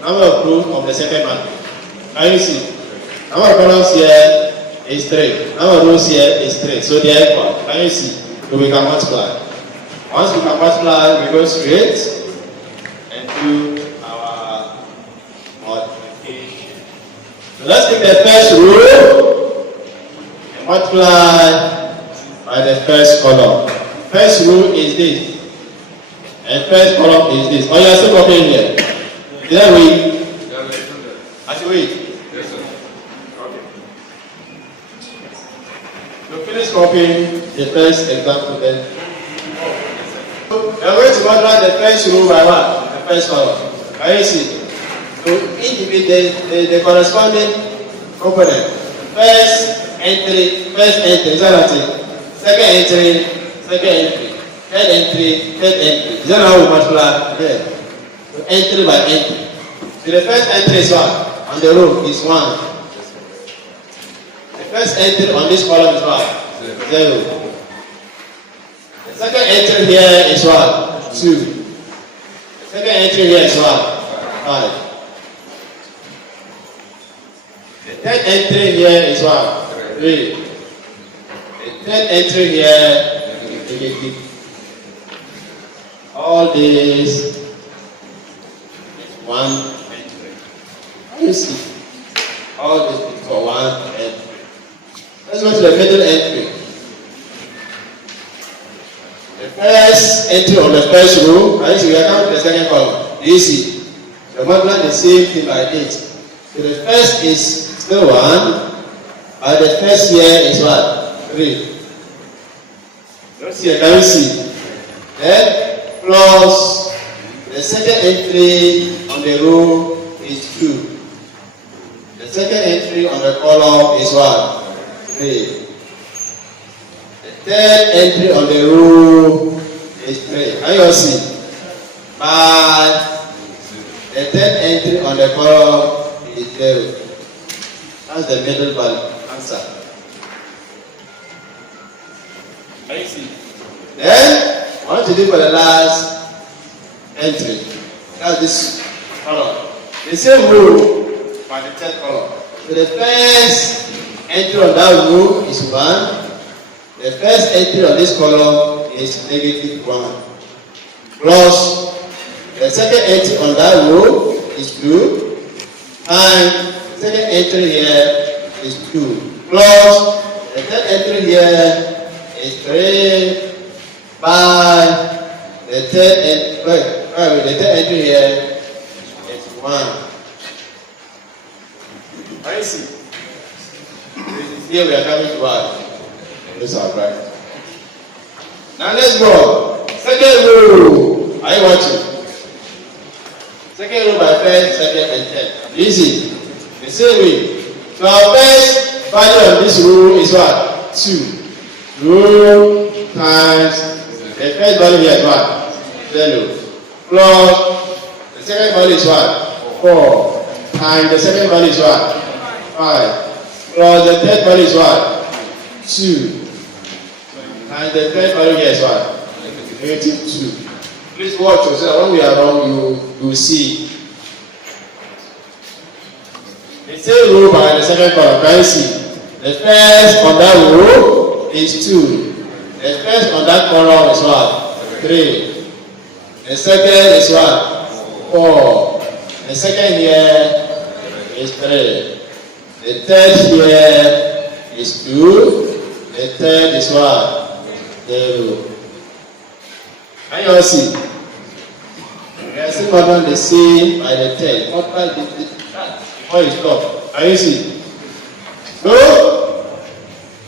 number of rows of the second matrix. Can you see? Number of columns here is 3. Number of rows here is 3. So they are equal. Can you see? So we can multiply. Once we can multiply, we go straight and do our multiplication. So let's take the first row and multiply by the first column. First row is this, and first column is this. Oh, you are still copying here. Is that way? I should wait. Yes, sir. Okay. So finish copying the first example then. We are going to multiply the first row by what? The first column. Can you see? So the corresponding component. First entry, is that it? Second entry, third entry. Is that how we multiply? Yeah. So entry by entry. So the first entry is what? On the row is 1. The first entry on this column is what? 0. The second entry here is what? 2. The second entry here is what? 5. The third entry here is what? 3. The third entry here is negative. All this is 1 entry. How do you see? All this is for 1 entry. Let's go to the middle entry. The first entry on the first row, and we are coming to the second column. Do you see? We multiply the same thing by 8. So the first is still 1, But the first here is what? 3. Let's see, can you see? Then plus the second entry on the row is 2. The second entry on the column is what? 3. The third entry on the row is 3. Can you see? But the third entry on the column is 0. That's the middle value answer. Can you see? Then, I want to do for the last entry. That's this column. The same rule for the third column. So the first entry on that row is 1. The first entry on this column is -1. Plus, the second entry on that row is 2. And the second entry here is 2. Plus, the third entry here is 3. By the third entry here is 1. I see. Here we are coming to what? This is our right. Now let's go. Second row. Are you watching? Second row by first, second, and third. Easy. The same way. So our first value of this row is what? 2. Row times the first value here is what? 0. Plus the second value is what? 4. And the second value is what? 5. Plus the third value is what? 2. And the third value here is what? -2. Please watch yourself. When we are wrong, you will see. The same row by the second column. Can you see? The first on that row is 2. The first on that column is what? 3. The second is what? 4. The second here is 3. The third here is 2. The third is what? 0. Can you all see? We are still not the same by the 10. What by the before you stop? Can you see? So,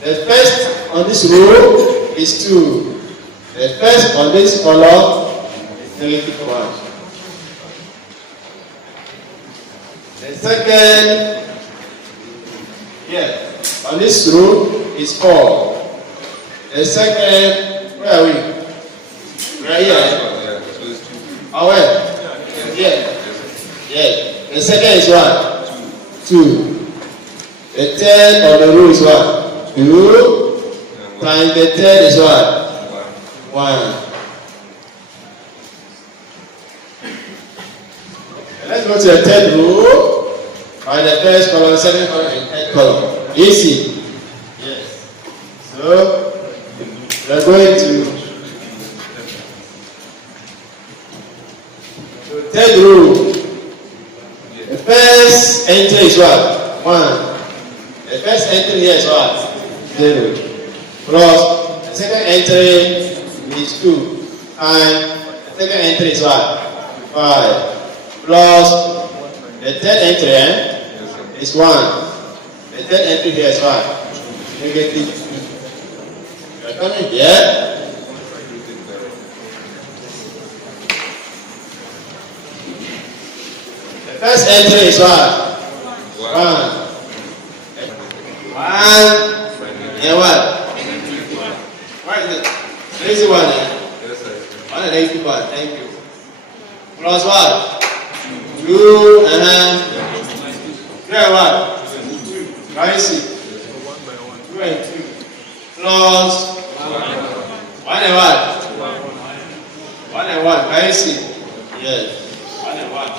the first on this row is 2. The first on this column is -1. The second here on this row is 4. The second, where are we? Right here. Oh, where? Yeah. Yeah. The second is what? 2. The third on the row is what? 2. Times the third is what? 1. Let's go to the third row. By the first column, second column, and third column. Easy. Yes. So we are going to third row. The first entry is what? 1. The first entry here is what? 0. Plus the second entry is 2. And the second entry is what? 5. Plus the third entry is 1. The third entry here is what? -2. You are coming here. The first entry is what? 1. 1 and what? What is it? Lazy one. One and lazy one. Thank you. Plus what? 2 and here what? Can you see? 2 and 2. Plus 1 and what? 1 and 1. Can you see? Yes. 1 and 1.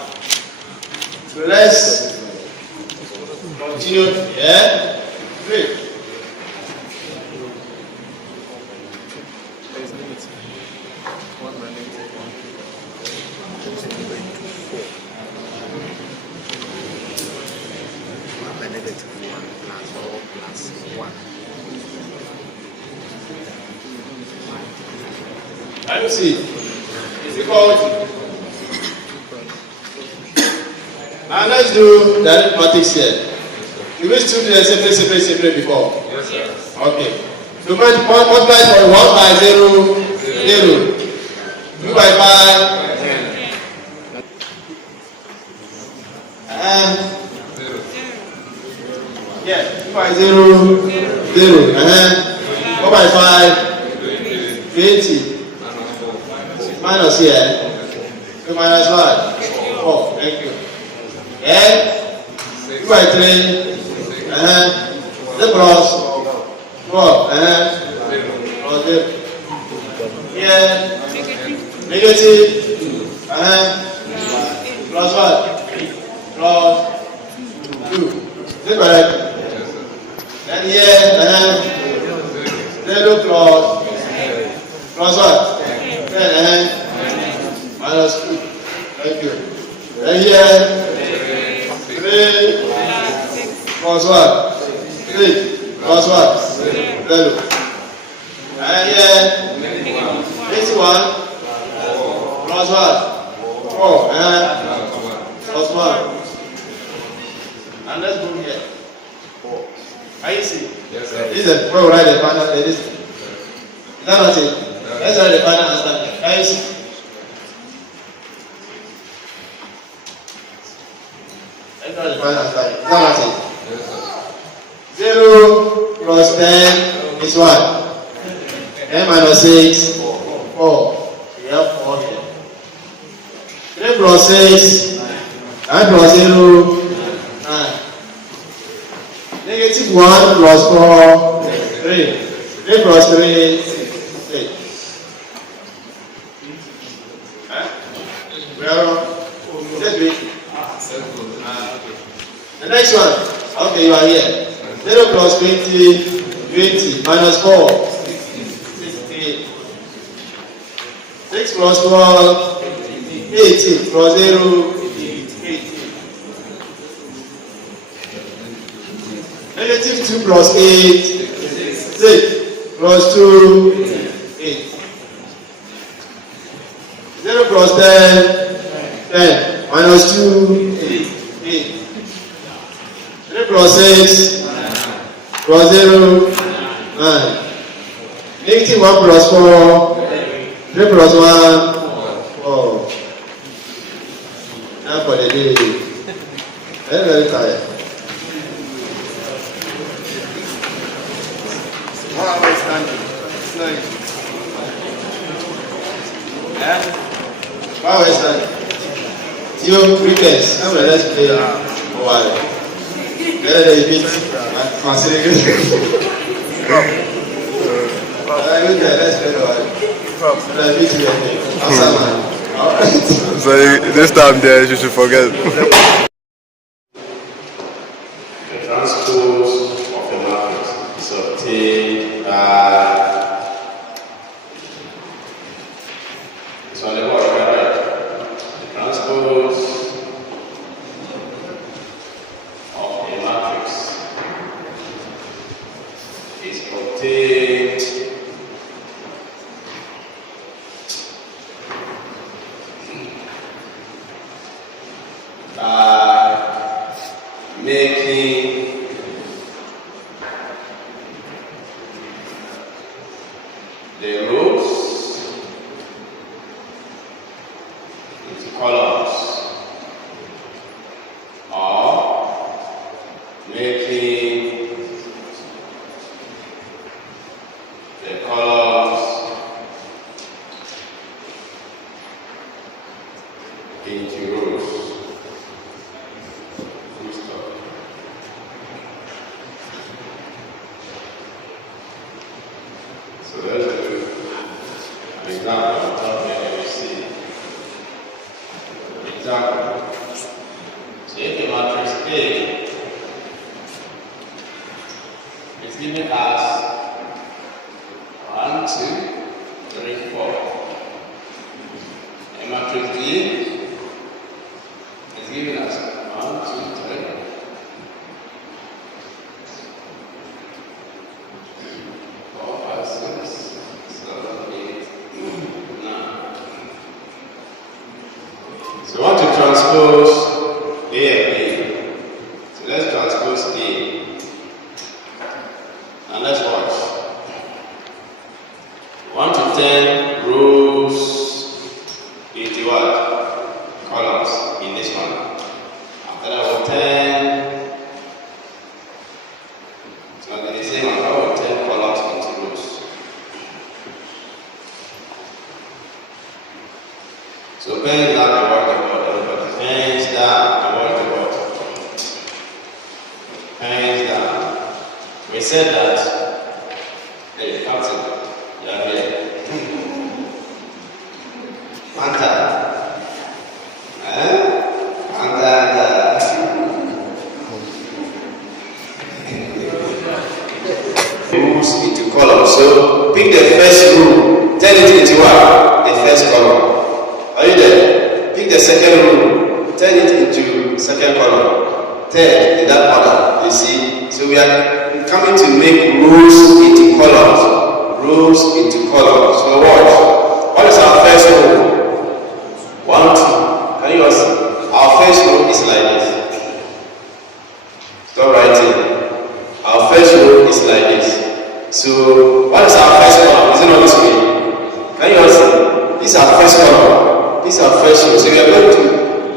So let's continue here. 3. Can you see? Is equal to. Now let's do the arithmetic here. You wish to do the separate before? Yes, sir. Okay. So multiply from 1 by 0, 0. 2 by 5. And 2 by 0, 0. 4 by 5, 20. Minus here. 2 minus 1, 4. Thank you. 2 by 3. The plus 12. Plus 0. Here. Negative. Plus 1. Plus 2. Is it correct? And here. 0 plus 1. Then minus 2. Thank you. And here. 3 plus 1. 3 plus 1. 0. And here. 81 plus 1. 4. Plus 1. And let's go here. Are you see? Yes, sir. This is where we write the final. Is that not it? Let's write the final answer. Are you see? Let's write the final answer. Is that not it? Yes, sir. 0 plus 10 is 1. 10 minus 6, 4. We have 4 here. 3 plus 6, 9 plus 0, 9. Negative 1 plus 4, 3. 3 plus 3, 8. Well, that's big. The next one. Okay, you are here. 0 plus 20, 20. Minus 4, 68. 6 plus 12, 18. Plus 0, 18. Negative 2 plus 8, 6 plus 2, 8. 0 plus 10, 10. Minus 2, 8. 3 plus 6, plus 0, 9. Negative 1 plus 4, 3 plus 1, 4. Now for the day. Very, very tired. Wow, it's like Theo Crickets. I'm going to let's play a while. Then they beat considering. Let's play a while. Then I beat you again. Alhassan. Alright. So this time there you should forget. The transpose of a matrix is obtained by. So the word right. The transpose of a matrix is obtained by making the rows into columns, or making the columns into rows. Full stop. So let's do an example of how we see. Example. So if the matrix A is given as 1, 2, 3, 4. A matrix D is given as 1, 2, 3. 4, 5, 6, 7, 8, 9. So we want to transpose A and B. So let's transpose A. to 10 rows into what? Columns in this one. After that, 10. So I'm going to say 10 columns into rows. So hands down the word, everybody. Hands down the word. Hands down. We said that. Hey, Captain, you are here. Manta. Manta. Moves into column. So pick the first row, turn it into what? The first column. Are you there? Pick the second row, turn it into second column. Third in that order. You see? So we are coming to make rows into columns. Rows into columns. So watch. What is our first row? 1, 2. Can you all see? Our first row is like this. Stop writing. Our first row is like this. So what is our first column? Is it not this way? Can you all see? This is our first column. This is our first row. So we are going to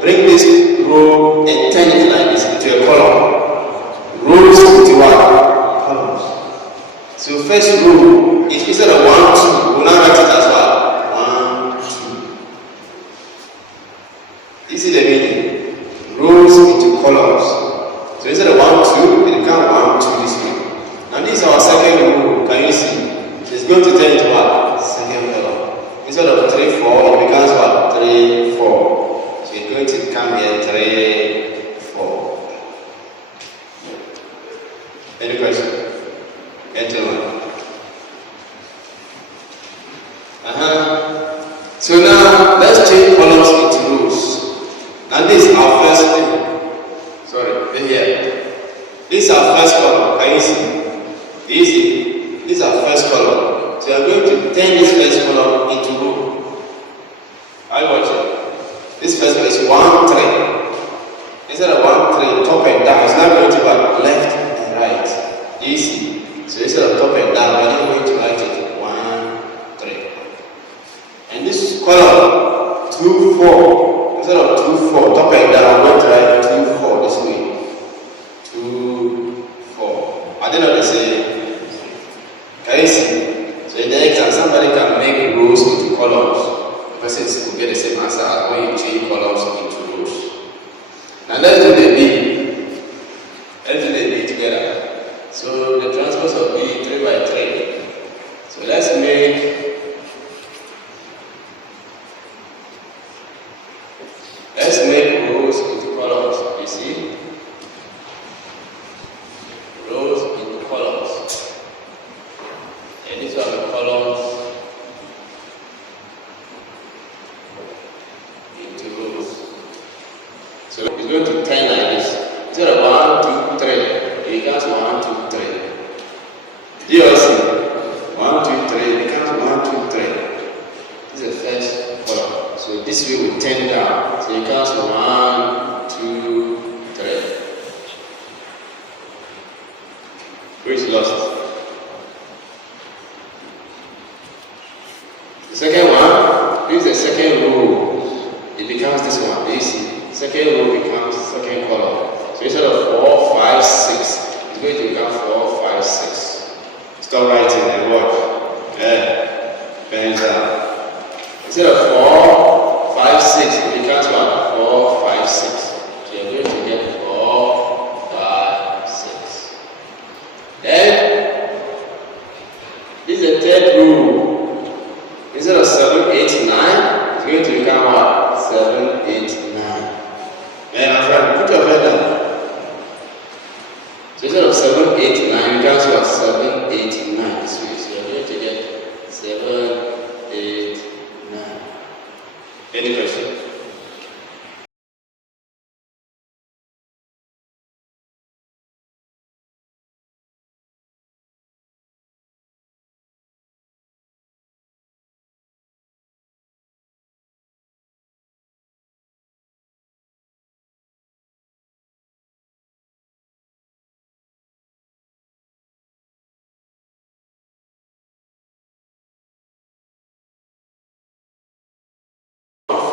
bring this row and turn it like this into a column. Rows into what? Columns. So first row, if instead of 1, 2, we'll now write it as what? 1, 2. You see the meaning? Rows into columns. So instead of 1, 2, it becomes 1, 2 this way. Now this is our second row. Can you see? It's going to turn into what? Second column. Instead of 3, 4, it becomes what? 3, 4. So it's going to come here 3, 4. Any question? Gentlemen. So now let's change columns into rows. Now this is our first thing. Sorry, here. This is our first column. Can you see? This is our first column. So we are going to turn this first column into row. Are you watching? This first one is 1, 3. Instead of 1, 3, top and down, it's not going to be left and right. Do you see? So instead of top and down, we're not going to write it 1, 3. And this column 2, 4. Instead of 2, 4, top and down, we're going to write 2, 4 this way. 2, 4. I don't know what they say. Can you see? So in the exam, somebody can make rows into columns. The person will get the same answer as when you change columns into rows. Now let's do the B. Let's do the B together. So the transpose of B 3 by 3. So let's make rows into columns. You see? Rows into columns. And these are the columns into rows. So it's going to turn like this. Instead of 1, 2, 3, it becomes 1, 2, 3. Do you all see? 1, 2, 3, it becomes 1, 2, 3. This is the first column. So this way we turn down. So it becomes 1, 2, 3. Who is lost? The second one, this is the second row. It becomes this one. Do you see? Second row becomes second column. So instead of 4, 5, 6, it's going to become 4, 5, 6. Stop writing and watch. Bend down. Instead of 4, 5, 6, it becomes what? 4, 5, 6. So you're going to get 4, 5, 6. Then, this is the third row. Instead of 7, 8, 9, it's going to become what? 7, 8, 9. Man, my friend, put your head down. So instead of 7, 8, 9, it becomes what? 7, 8, 9. So you're going to get 7, 8, 9. Any question?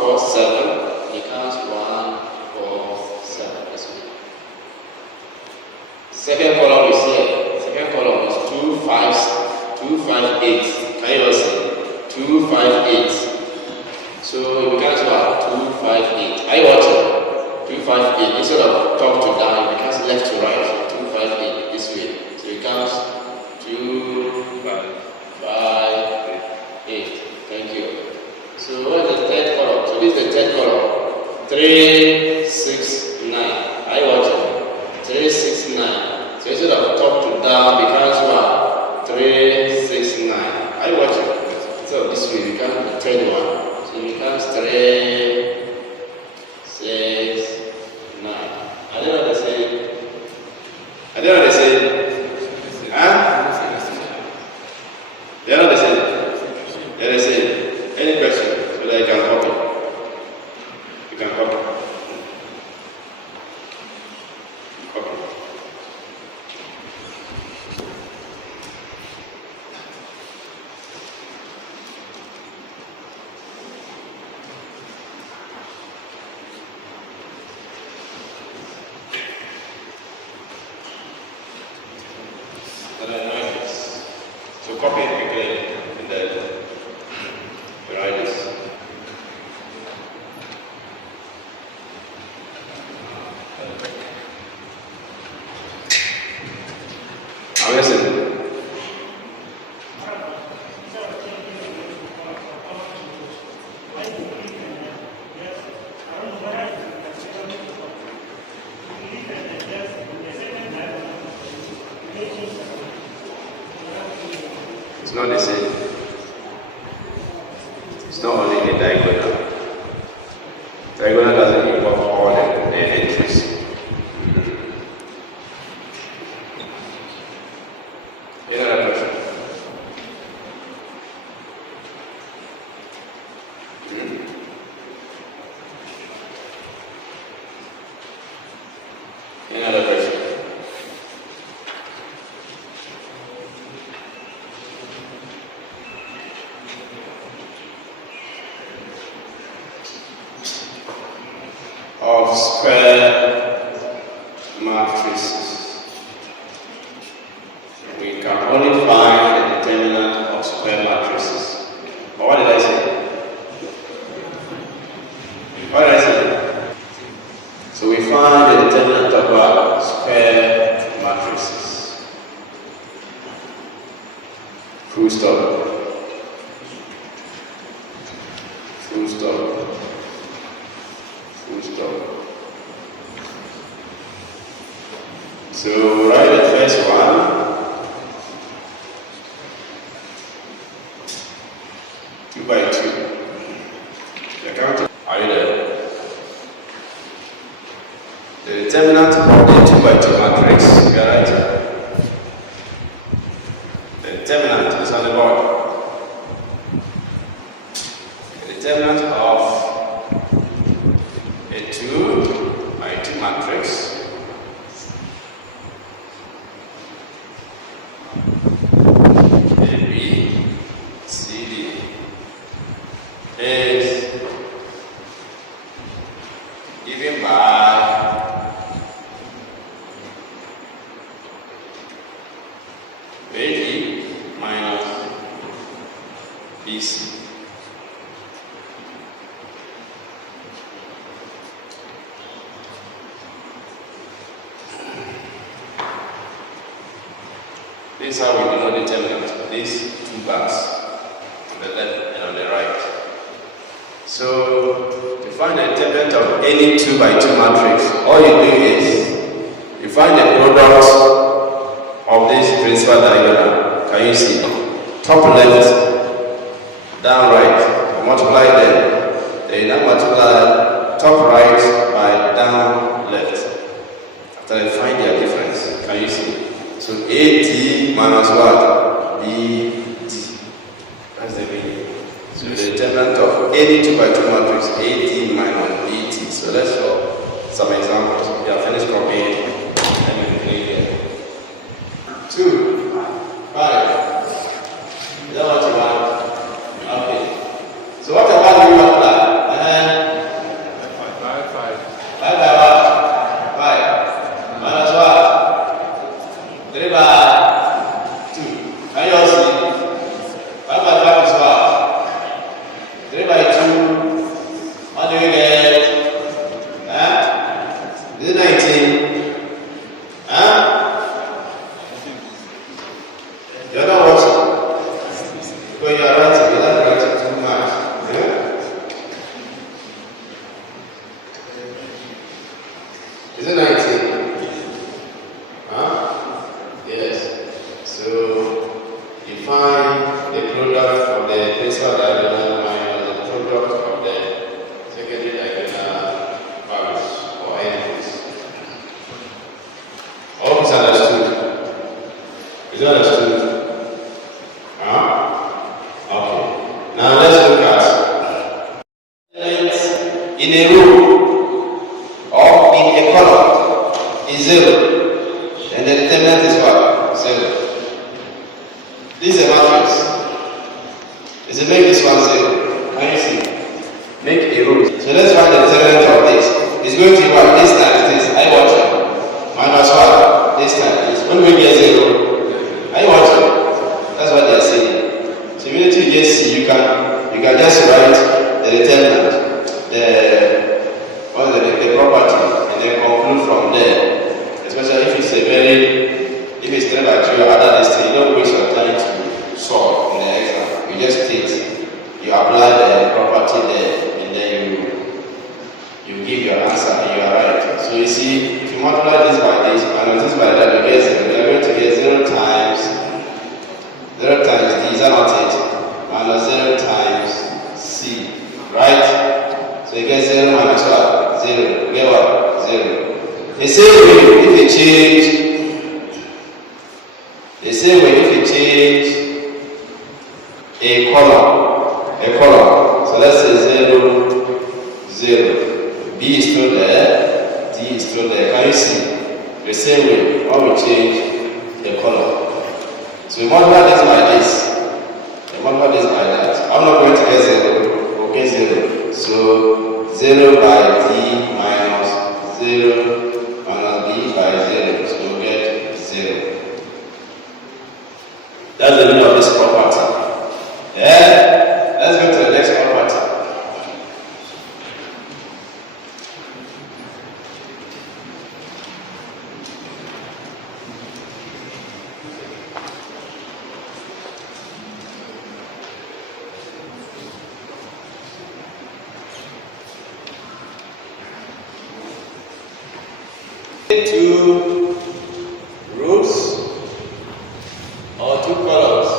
4, 7. Becomes 1, 4, 7. This way. Second column is here. Second column is 2, 5, 2, 5, 8. Can you all see? 2, 5, 8. So it becomes what? 2, 5, 8. Are you watching? 2, 5, 8. Instead of top to down, it becomes left to right. 2, 5, 8. This way. So it becomes 2, 5, 8. Thank you. So what is the third column? So this is the third column. 3, 6, 9. Are you watching? 3, 6, 9. So instead of top to down, becomes what? 3, 6, 9. Are you watching? So this way becomes the third one. So it becomes 3, 6, 9. I don't know what they say. I don't know what they say. Huh? They know what they say. Yeah, they say. Any question? So that you can copy. You can copy. Copy. So copy it quickly and then write this. I'm listening. It's not the same. It's not only the diagonal. Diagonal doesn't involve all the entries. Any other question? Any other question? Of square matrices. We can only find the determinant of square matrices. But what did I say? What did I say? So we find the determinant of our square matrices. Full stop. Full stop. Full stop. So write the first one. 2 by 2. You're counting. Are you there? The determinant of the 2 by 2 matrix. You are right. The determinant is on the board. The determinant of a 2 by 2 matrix A, B, C, D is given by AD minus BC. This is how we denote the determinant. These two bars on the left and on the right. So to find the determinant of any 2 by 2 matrix, all you do is you find the product of this principal diagonal. Can you see? Top left, down right. You multiply them. Then you now multiply top right by down left. After you find their difference, can you see? So AD minus what? BD. That's the meaning. So the determinant of any 2 by 2 matrix, AD minus BD. So let's show some examples. We have finished copying. Let me begin here. 2, 5. Is that what you want? Okay. So what about you multiply? in a row or in a column is 0. And the determinant is what? 0. This is a matrix. Is it make this one 0? Can you see? Make a row. So let's find the determinant of this. It's going to be what? This times this. I watch it. Minus what? This times this. When we get 0, I watch it. That's what they're saying. So immediately you just see, you can just write the determinant, the property, and then conclude from there. Especially if if it's 3 by 3 or other this thing, you don't waste your time to solve in the exam. You just state, you apply the property there, and then you give your answer and you are right. So you see, if you multiply this by this, and this by that, you get 0. You're going to get 0 times d, is that not it? Minus 0 times c, right? So you get 0 minus what? 0. You get what? 0. The same way if you change a column. So let's say 0, 0. B is still there, D is still there. Can you see? The same way when we change a column. So we multiply this by this. We multiply this by that. I'm not going to get 0. We'll get 0. So 0 by D minus 0 minus B by 0. So we'll get 0. That's the meaning of this property. Yeah? Let's go to the next property. Two rows or 2 columns.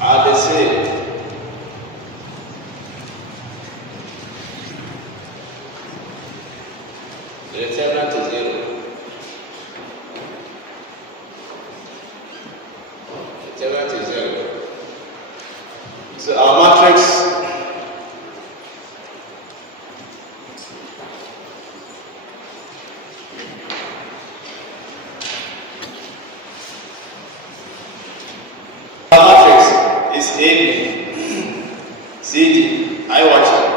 Are the same. The determinant is 0. The determinant is 0. So our matrix is AB, CD, I watch it.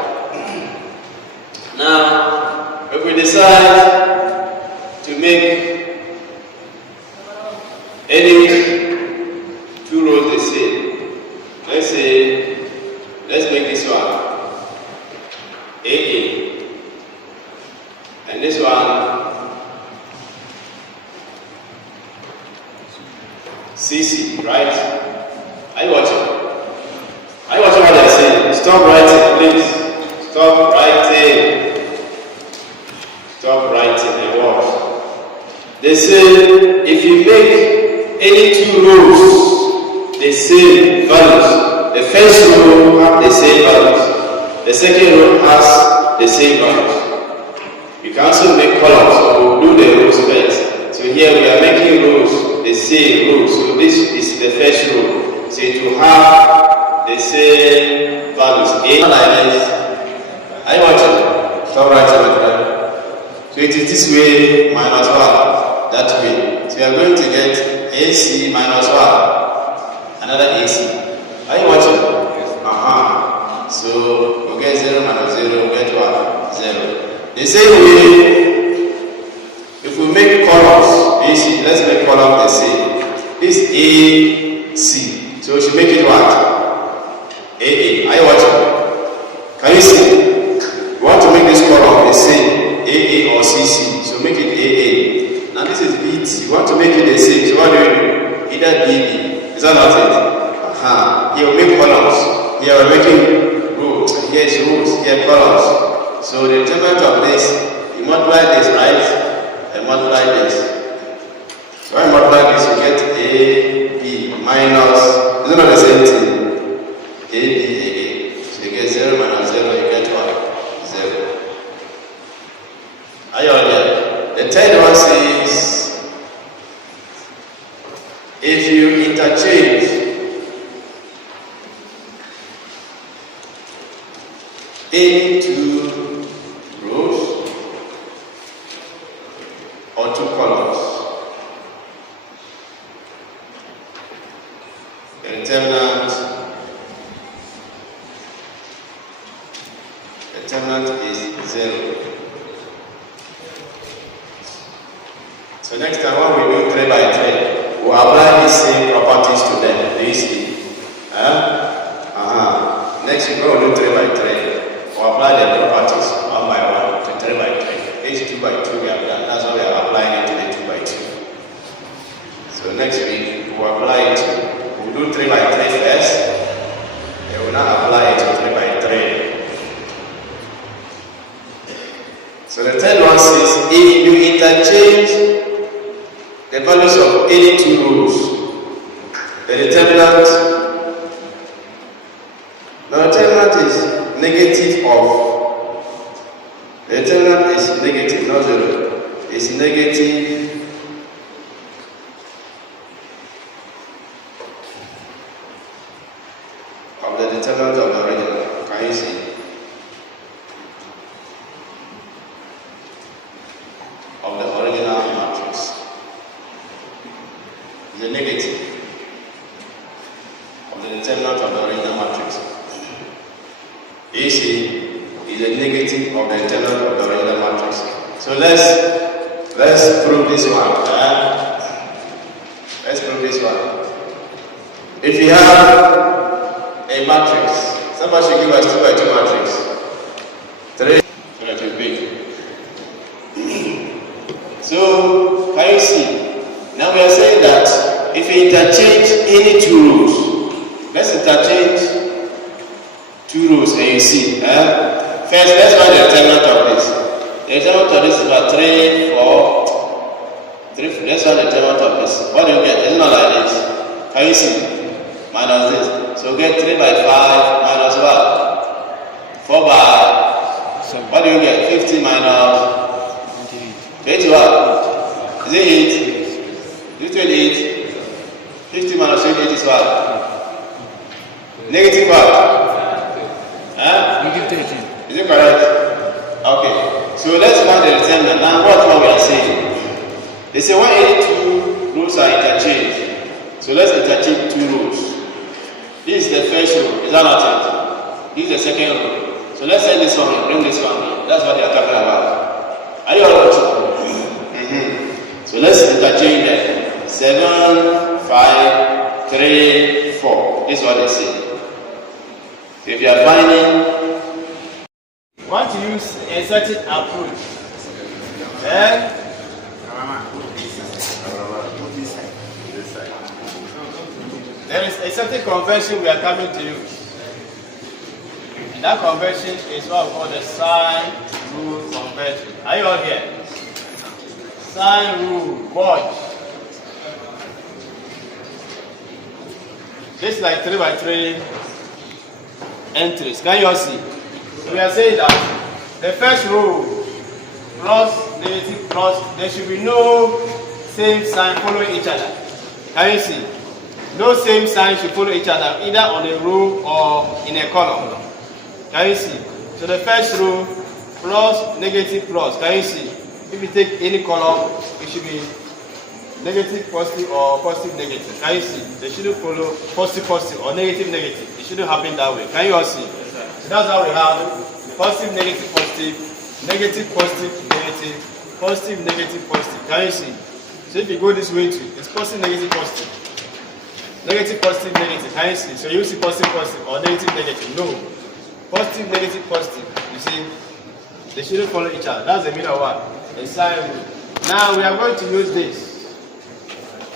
Now, if we decide to make any 2 rows the same, let's make this one AA, and this one CC, right? Are you watching? Are you watching what they're saying? Stop writing, please. Stop writing. Stop writing and watch. They say if you make any 2 rows the same values, the first row has the same values, the second row has the same values. You can also make columns, so we'll do the rows first. So here we are making rows, the same rows. So this is the first row. So it will have the same values. A like this. Are you watching? Stop writing my friend. So it is this way minus 1. That way. So you are going to get AC minus 1. Another AC. Are you watching? So you get 0 minus 0, you get what? 0. The same way, if we make columns, AC, let's make column the same. This AC. So we should make it what? AA. Are you watching? Can you see? We want to make this column the same, AA or CC. So make it AA. Now this is BT. You want to make it the same. So what do you do? Either BB. Is that not it? Here we make columns. Here we're making rows. Here is rows. Here columns. So the determinant of this, you multiply this, right? And multiply this. So when you multiply this, you get AB minus. Is it not the same thing? AB. So you get 0 minus 0, you get what? 0. Are you on here? The third one says, if you interchange any two rows or two columns, the determinant is 0. So next time when we do 3 by 3, we'll apply these same properties to them. Do you see? Next week when we do 3 by 3, we'll apply the properties 1 by 1 to 3 by 3. Each 2 by 2 we have done. That's why we are applying it to the 2 by 2. So next week we'll apply it to, we'll do 3 by 3 first, and we'll now apply it to 3 by 3. So the third one says, if you interchange the values of any two rows, the determinant is negative of, the determinant is negative, not 0, it's negative of the determinant of the original. Can you see? Of the original matrix. The negative of the determinant of the original matrix. AC is the negative of the determinant of the original matrix. So let's prove this one. Let's prove this one. If you have a matrix, somebody should give us 2 by 2 matrix. 3 that will be. So can you see? Now we are saying that if we interchange any two rows, let's interchange two rows and you see. First, let's find the determinant of this. The determinant of this is about 3, 4, 3. Let's find the determinant of this. What do you get? It's not like this. Can you see? Minus this. So get 3 by 5 minus what? 4 by 7. What do you get? 50 minus 28 what? Is it 8? Is it 28? 50 minus 28 is what? Negative what? Negative 13. Is it correct? Okay. So let's find the determinant. Now what we are saying? They say when any two rows are interchanged. So let's interchange two rows. This is the first row. Is that not it? This is the second row. So let's send this one here. Bring this one here. That's what they are talking about. Are you all watching? So let's interchange them. 7, 5, 3, 4. This is what they say. If you are finding, want to use a certain approach. There is a certain convention we are coming to use. And that convention is what we call the sine rule convention. Are you all here? Sine rule, watch. This is like 3 by 3 entries. Can you all see? So we are saying that the first row plus negative plus, there should be no same sign following each other. Can you see? No same sign should follow each other either on a row or in a column. Can you see? So the first row plus negative plus. Can you see? If you take any column, it should be negative positive or positive negative. Can you see? They shouldn't follow positive positive or negative negative. It shouldn't happen that way. Can you all see? So that's how we have positive negative positive, negative positive negative, positive negative positive. Can you see? So if you go this way too, it's positive negative positive. Negative, positive, negative. Can you see? So you see positive, positive, or negative, negative. No. Positive, negative, positive. You see? They shouldn't follow each other. That's the meaning of what? A sine rule. Now we are going to use this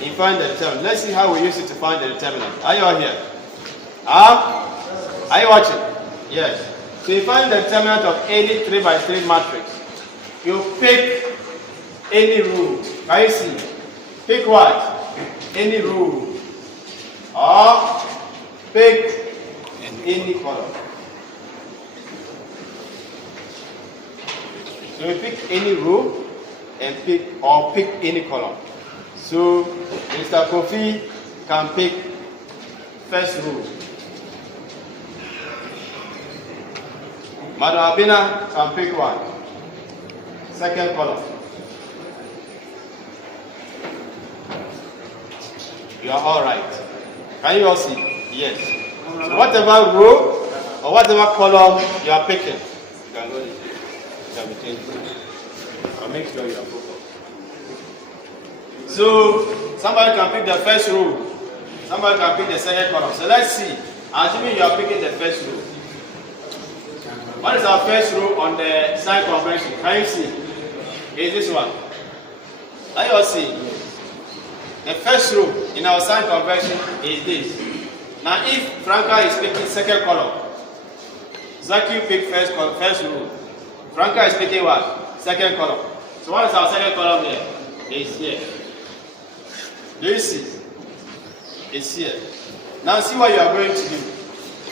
in find the determinant. Let's see how we use it to find the determinant. Are you all here? Are you watching? Yes. So you find the determinant of any 3 by 3 matrix. You pick any rule. Can you see? Pick what? Any rule. Or pick any column. So we pick any row and pick any column. So Mr. Kofi can pick first row. Madam Abina can pick one. Second column. You are all right. Can you all see? Yes. So whatever row or whatever column you are picking, you can go this way. You can be changing. I'll make sure you are focused. So somebody can pick the first row. Somebody can pick the second column. So let's see. Assuming you are picking the first row. What is our first row on the sign convention? Can you see? Is this one? Can you all see? The first row in our sign convention is this. Now if Franca is picking second column, Zaki pick first row. Franca is picking what? Second column. So what is our second column here? It's here. Do you see? It's here. Now see what you are going to do.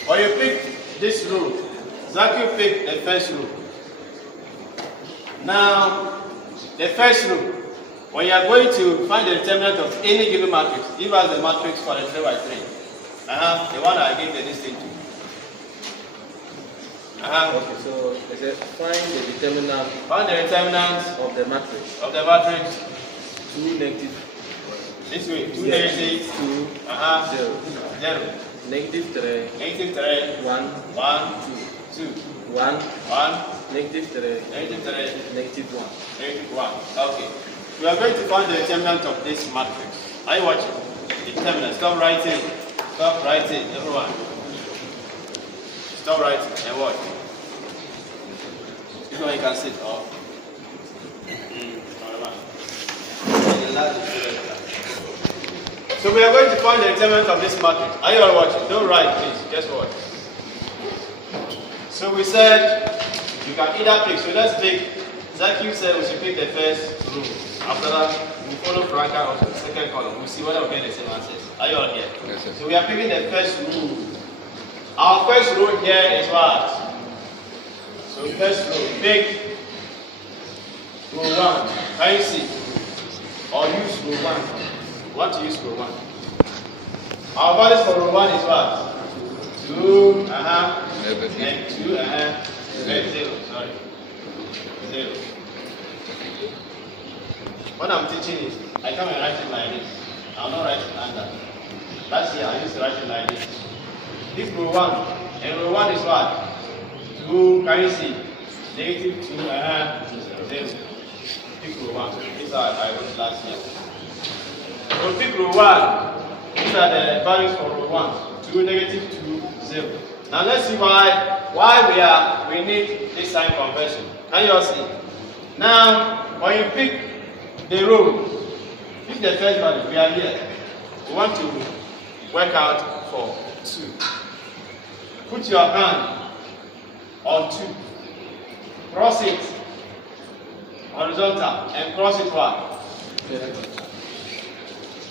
When you pick this row, Zaki pick the first row. Now, the first row, when you are going to find the determinant of any given matrix, give us the matrix for the 3x3. The one I gave the listing to. Okay, so I said find the determinant. Find the determinant of the matrix. Of the matrix. 2 negative. This way. 2 negative. 2 0. 0. Negative 3. Negative 3. 1. 1. 2. 1. 1. Negative 3. Negative 3. Negative 1. Negative 1. Okay. We are going to find the determinant of this matrix. Are you watching? Determinant. Stop writing. Stop writing, everyone. Stop writing and watch. This one you can sit off. So we are going to find the determinant of this matrix. Are you all watching? Don't write, please. Just watch. So we said you can either pick. So let's pick. Zaki said we should pick the first row. After that, we follow Franca on the second column. We'll see whether we get the same answers. Are you all here? Yes, sir. So we are picking the first row. Our first row here is what? So first row, pick row 1. Can you see? Or use row 1. What to use row 1? Our values for row 1 is what? 2, and 2, and 0. Sorry. 0. What I'm teaching is, I come and write it like this. I'm not writing under. Last year I used to write it like this. This row 1, and row 1 is what? 2, can you see? Negative 2, 0. Pick row 1. This is how I wrote last year. So pick row 1. These are the values for row 1. 2, negative 2, 0. Now let's see why we need this sign conversion. Can you all see? Now, when you pick the row, pick the first value. We are here. We want to work out for 2. Put your hand on 2. Cross it horizontal and cross it what?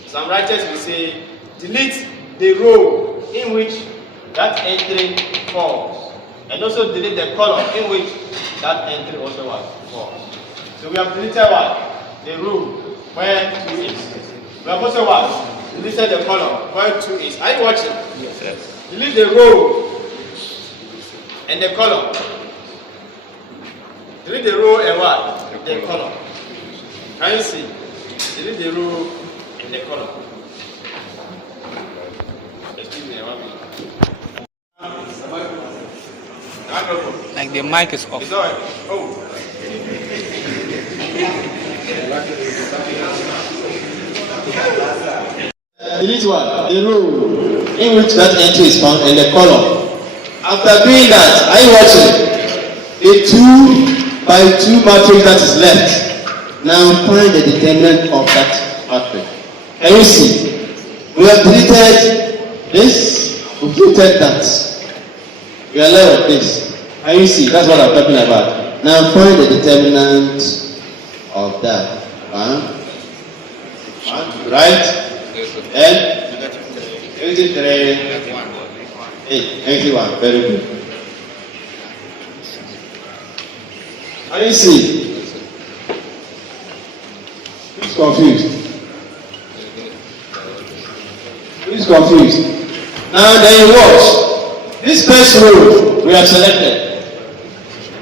Some writers will say delete the row in which that entry falls, and also delete the column in which that entry also falls. So we have deleted what? The row where 2 is. We have also what? Deleted the column where 2 is. Are you watching? Yes. Delete the row and the column. Delete the row and what? The column. Can you see? Delete the row and the column. Excuse me, 1 minute. Like the mic is off. It's alright. Oh. Delete what? The row in which that entry is found and the column. After doing that, are you watching? A 2 by 2 matrix that is left. Now find the determinant of that matrix. Can you see? We have deleted this, we deleted that. We are left with this. Can you see? That's what I'm talking about. Now find the determinant of that. 1, right? And negative 3, 8, negative 1. Very good. Can you see? Who's confused? Who's confused? Now then you watch. This first rule we have selected.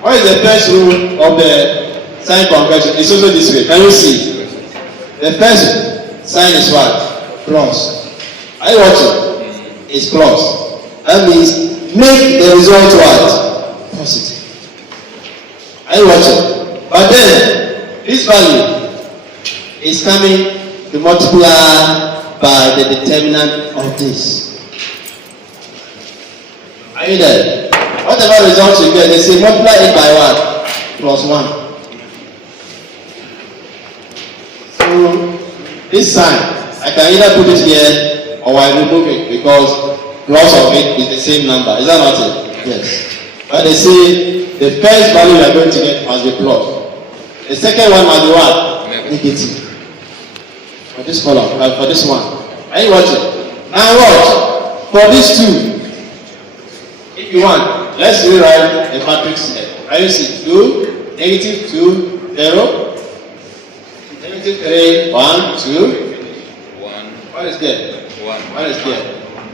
What is the first rule of the sign convention? It's also this way. Can you see? The first sign is what? Plus. Are you watching? It's plus. That means make the result what? Positive. Are you watching? But then this value is coming to multiply by the determinant of this. Are you there? Whatever result you get, they say multiply it by what? Plus 1. So this sign, I can either put it here or I remove it because plus of it is the same number. Is that not it? Yes. But they say the first value you are going to get must be plus. The second one must be what? Negative. For this column, for this one. Are you watching? Now watch. For these two, if you want, let's rewrite the matrix here. Are you see? 2, negative 2, 0, negative 3, 1, 2. 1. What is there? 1. What is there?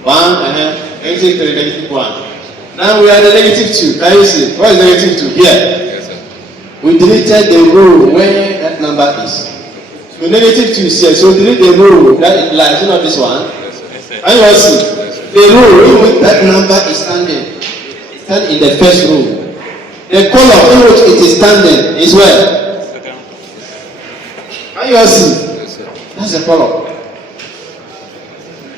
1, negative 3, negative 1. Now we are the negative 2. Can you see? What is negative 2? Here. Yes, sir. We deleted the row where that number is. So negative 2 is here. So delete the row that implies, not this one. Yes, sir. And you see, the row in which that number is standing, it's standing in the first row. The column in which it is standing is where? Second. And you see, Yes, sir. that's the column.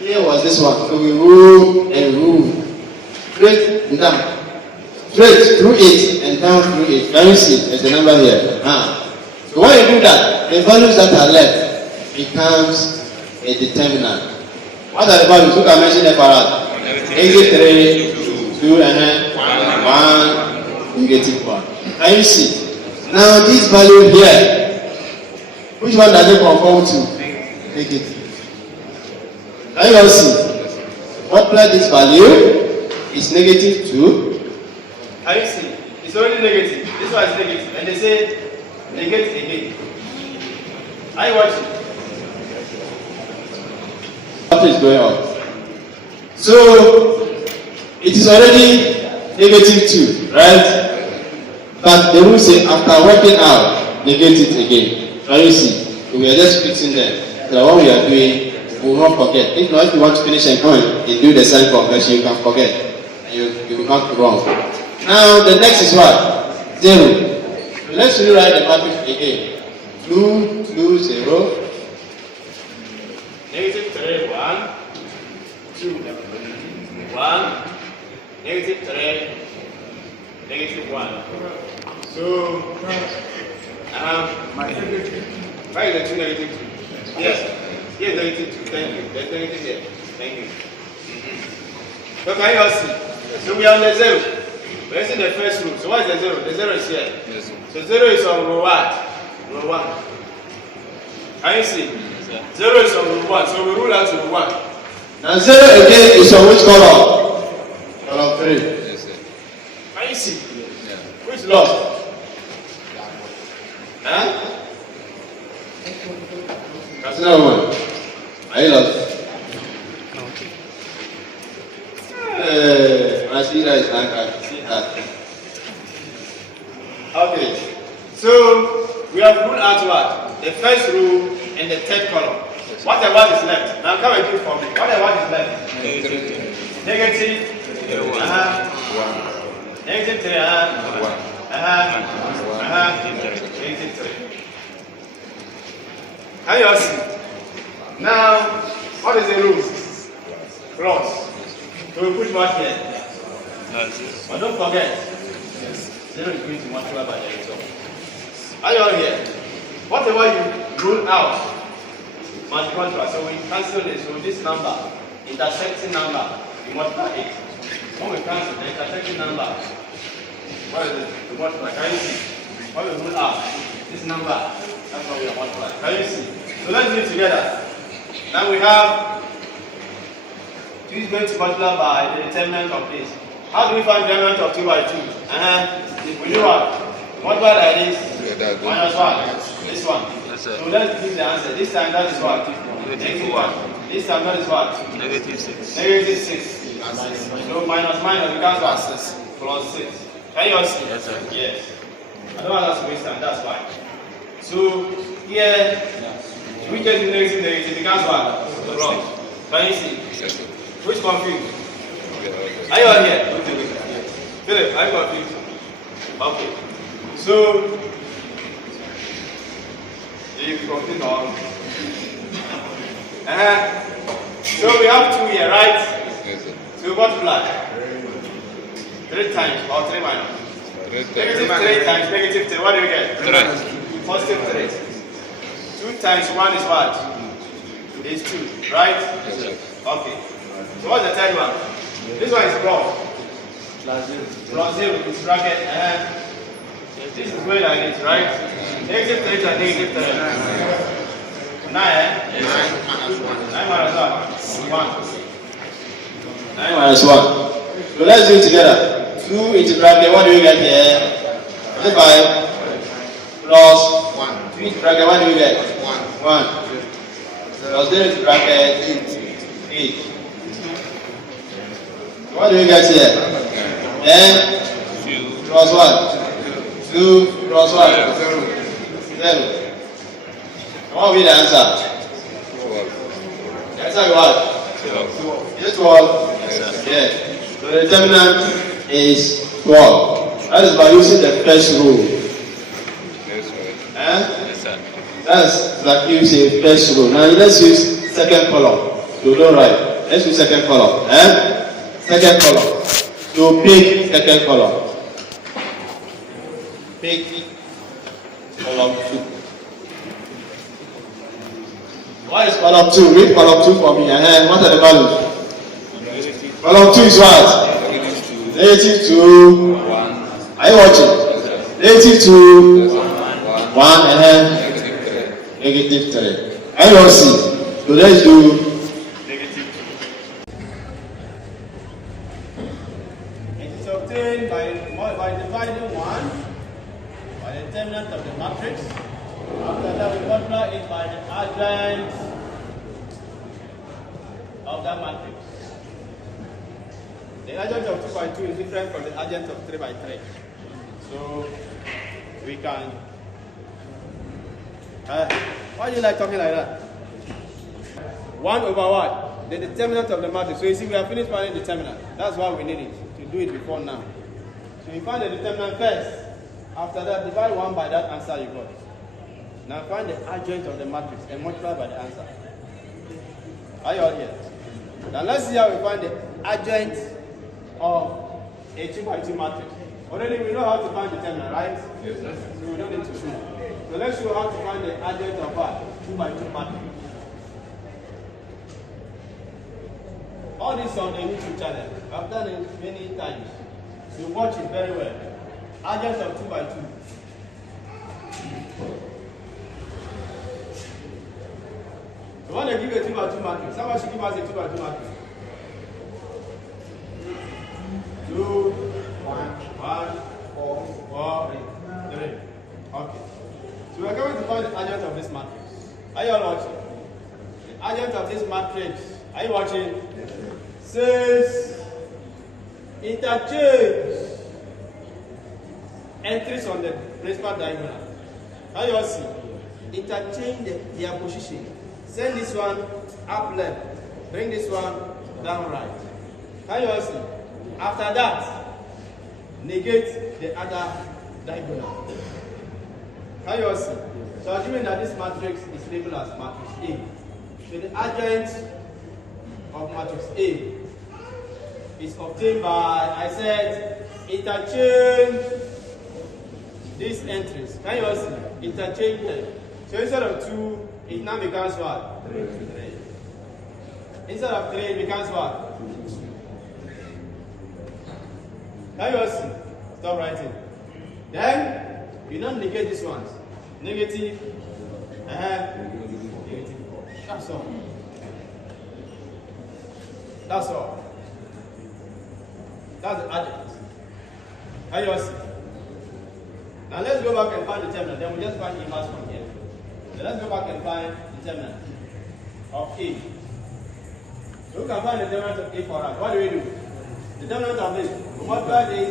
Here was this one. So we row and row. Straight and down. Straight through it and down through it. Can you see? There's a number here. So when you do that, the values that are left becomes a determinant. What are the values? Look, I mentioned them for us. Negative 3, 2, and 1, negative 1. Can you see? Now this value here, which one does it conform to? Negative. Can you all see? Multiply this value. It's negative 2. Can you see? It's already negative. This one is negative. And they say negate again. Are you watching? What is going on? So it is already negative 2, right? But they will say after working out, negate it again. Can you see? So we are just fixing them. So what we are doing, we will not forget. If not, if you want to finish and come and do the sign conversion, you can forget. You will not wrong. Now the next is what? 0. So let's rewrite the matrix again. 2, 2, 0. Negative 3, 1, 2, 1, negative 3, negative 1. So why is the 2 negative 2? Yes. Here negative 2. Thank you. There's negative here. Thank you. So can you all see? So we are on the 0. We're using the first rule. So what is the 0? The 0 is here. Yes, sir. So 0 is on row what? Row 1. Can you see? Yes, 0 is on row 1. So we rule out row 1. Now 0 again is on which column? Column 3. Yes, sir. Can you see? Yeah. Who is lost? Huh? That's another one. Are you lost? My speaker is like that. See that. Okay. So we have ruled out what? The first row and the third column. What and what is left? Now come and do it for me. What and what is left? Negative. Negative 3. Negative 3. Can you all see? Now, what is the rule? Cross. So we put what here? But don't forget, 0 is going to multiply by the result. Are you all here? Whatever you rule out must multiply. So we cancel this. So this number, intersecting number, we multiply it. When we cancel the intersecting number, what is it? We multiply. Can you see? When we rule out this number, that's what we are multiplying. Can you see? So let's do it together. Now we have 2 is going to multiply by the determinant of this. How do we find the determinant of 2 by 2? We do what? Multiply like this. Minus 1. This one. Yes, sir. So let's give the answer. This time that is what? Negative 1. This time that is what? Negative 6. Negative 6. So minus becomes what? 6. Plus 6. Can you all see? Yes, sir. Yes. I don't want us to waste time, that's fine. So here, we get negative becomes what? Plus. Can you see? Yes, sir. Which confused? Okay. Are you all here? Philip, are you confused? Okay. So, you confused now. So we have 2 here, right? Yes, sir. So multiply. 3 times or 3 minus. Negative 3 times negative 3. What do you get? 3. Positive 3. 2 times 1 is what? Is 2, right? Yes, sir. Okay. So what's the third one? This one is plus. Plus 0 is bracket. This is going like this, right? Negative 3 times negative 3. 9, eh? 9 minus 1. 9 minus 1. 9 minus 1. So let's do it together. 2 into bracket, what do you get here? 5 plus 1. 2 into bracket, what do you get? 1. Plus 0 into bracket, 8. What do you get here? Then 2 plus 1. 2 plus 1. 0. What will be the answer? 12. The answer is what? 12. Is it 12? Yes, sir. Yeah. So the determinant is 12. That is by using the first rule. Yes, sir. Yes, sir. That's like using first rule. Now let's use second column. So don't write. Let's use second column. Second column. So pick second column. Pick column 2. What is column 2? Read column 2 for me. What are the values? Column 2 is what? Negative 2. 1. Are you watching? Negative 2. 1 and negative 3. Are you all see? So let's do negative 2. It is obtained by dividing 1 by the determinant of the matrix. After that, we multiply it by the adjoint of that matrix. The adjoint of 2 by 2 is different from the adjoint of 3 by 3. So we can. Why do you like talking like that? 1 over what? The determinant of the matrix. So you see, we have finished finding the determinant. That's why we need it to do it before now. So you find the determinant first. After that, divide 1 by that answer you got. Now find the adjoint of the matrix and multiply by the answer. Are you all here? Now let's see how we find the adjoint of a 2 by 2 matrix. Already we know how to find the determinant, right? Yes, sir. So we don't need to show. So let's show how to find the adjoint of what? 2 by 2 matrix. All this on the YouTube channel. I've done it many times. So watch it very well. Adjoint of 2 by 2. So when they give a 2 by 2 matrix, someone should give us a 2 by 2 matrix. 2, 1, 4, 4, 3. Okay. So we are going to find the adjoint of this matrix. Are you all watching? The adjoint of this matrix. Are you watching? Yes, says interchange entries on the principal diagonal. How you all see? Interchange their position. Send this one up left. Bring this one down right. How you all see? After that, negate the other diagonal. How you all see? So assuming that this matrix is labeled as matrix A. So the adjoint of matrix A is obtained by, I said, interchange these entries. Can you all see? Interchange them. So instead of 2, it now becomes what? 3. Instead of 3, it becomes what? 2. Can you all see? Stop writing. Then, you don't negate these ones. Negative. Negative 4. That's all. That's all. That's the adjoint. Can you all see? Now let's go back and find the determinant. Then we just find inverse from here. So let's go back and find the determinant of A. Who can find the determinant of A for us? What do we do? The determinant of this, multiply this,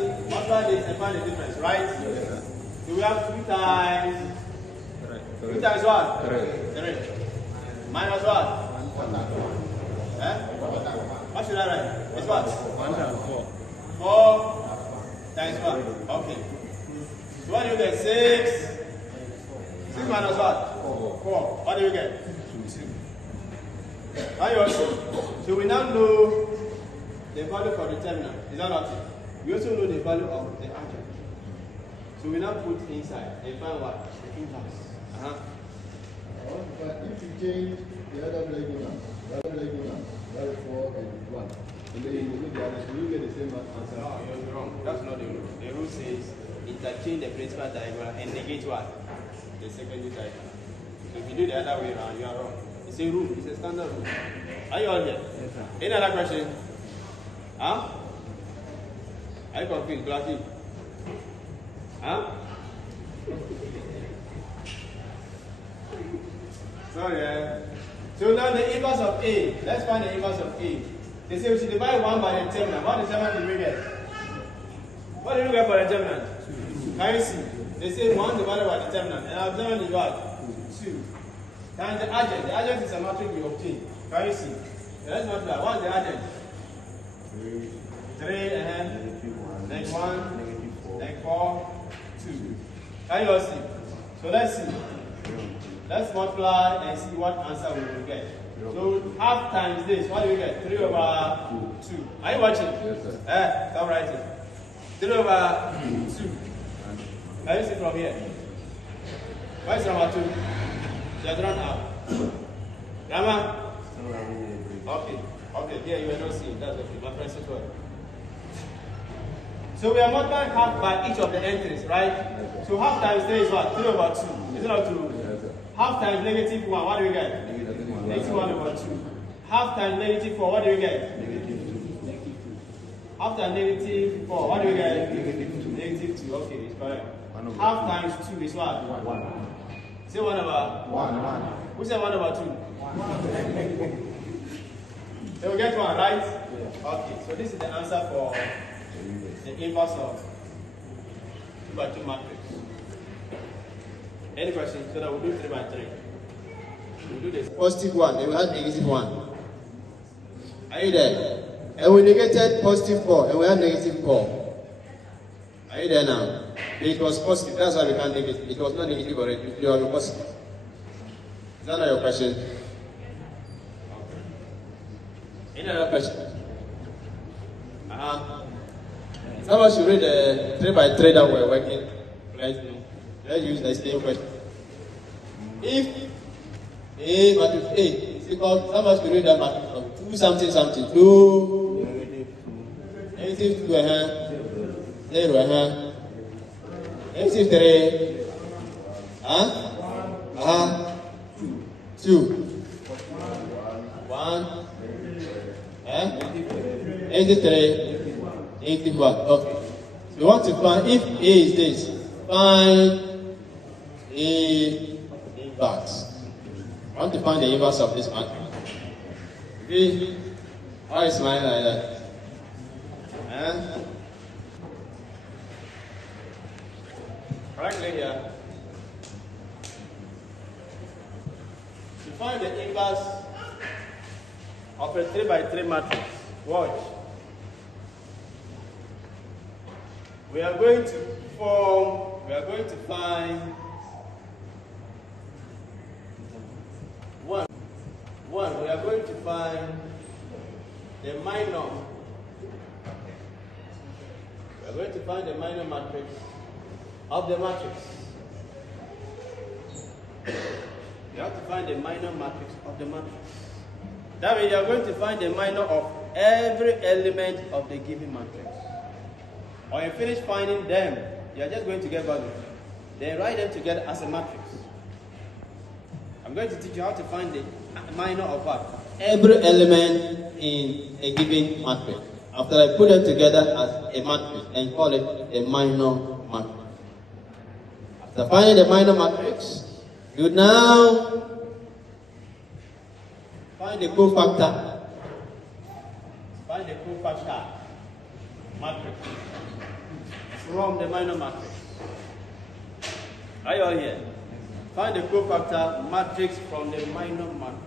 and find the difference, right? So we have 2 times. 2 times what? 3. Minus what? What should I write? It's what? 1 times 4. 4 times what? Okay. So what do you get? 6. 6 minus what? 4. What do you get? 2. So we now know the value for the terminal. Is that not it? We also know the value of the adjunct. So we now put inside and find what? The inverse. But if you change the other regular, that is 4 and 1. And then you look at it, you get the same answer. No, you're wrong. That's not the rule. The rule says interchange the principal diagonal and negate what? The secondary diagonal. So if you do the other way around, you are wrong. It's a rule. It's a standard rule. Are you all here? Yes, sir. Any other question? Huh? Are you confused, Blackie? Huh? Sorry, So now the inverse of A. Let's find the inverse of A. They say we should divide 1 by the determinant. What determinant did we get? What did we get for the determinant? Can you see? They say 1 divided by the determinant. And our determinant is what? 2. Times the adjunct. The adjunct is a matrix we obtain. Can you see? So let's multiply. What is the adjunct? 3 and then 1, then 4, 2. Can you all see? So let's see. Let's multiply and see what answer we will get. So half times this, what do we get? 3 over 2. Are you watching? Yes, sir. Stop writing. 3 over 2. Can you see from here? What is number 2? Just run out. Grandma? Okay. Okay, here you are not seeing. That's okay. My friend said well. So we are multiplying half by each of the entries, right? So half times 3 is what? 3 over 2. Is it not true? Half times negative 1, what do we get? Negative 1 over 2. Half times negative 4, what do we get? Negative 2. Half times negative 4, what do we get? Negative 2, okay, it's correct. Half times 2 is what? 1. Say 1 over? 1. Who said 1 over 2? 1. So we get 1, right? Okay, so this is the answer for the inverse of 2 by 2 matrix. Any questions? So that we'll do 3 by 3. We'll do this. Positive 1, then we have negative 1. Are you there? And we negated positive 4, and we have negative 4. Are you there now? It was positive, that's why we can't negate. It was not negative already, it was positive. Is that not your question? Okay. Any other question? Someone should read the 3 by 3 that we're working right now. Let's use the same question. If A matrix A is equal to, someone should read that matrix of 2 something something, 2, negative 2, 0, negative 3, 2, 1, negative 3, negative 1. Okay. So we want to find, if A is this, find A inverse. I want to find the inverse of this matrix. Okay. Why is mine like that? Correctly here. To find the inverse of a 3 by 3 matrix, watch. We are going to find 1. We are going to find the minor. We are going to find the minor matrix of the matrix. You have to find the minor matrix of the matrix. That means you are going to find the minor of every element of the given matrix. When you finish finding them, you are just going to get values. Then write them together as a matrix. I'm going to teach you how to find the minor of what? Every element in a given matrix. After I put them together as a matrix and call it a minor matrix. After finding the minor matrix, you now find the cofactor Find the cofactor matrix from the minor matrix. Are you all here? Find the cofactor matrix from the minor matrix.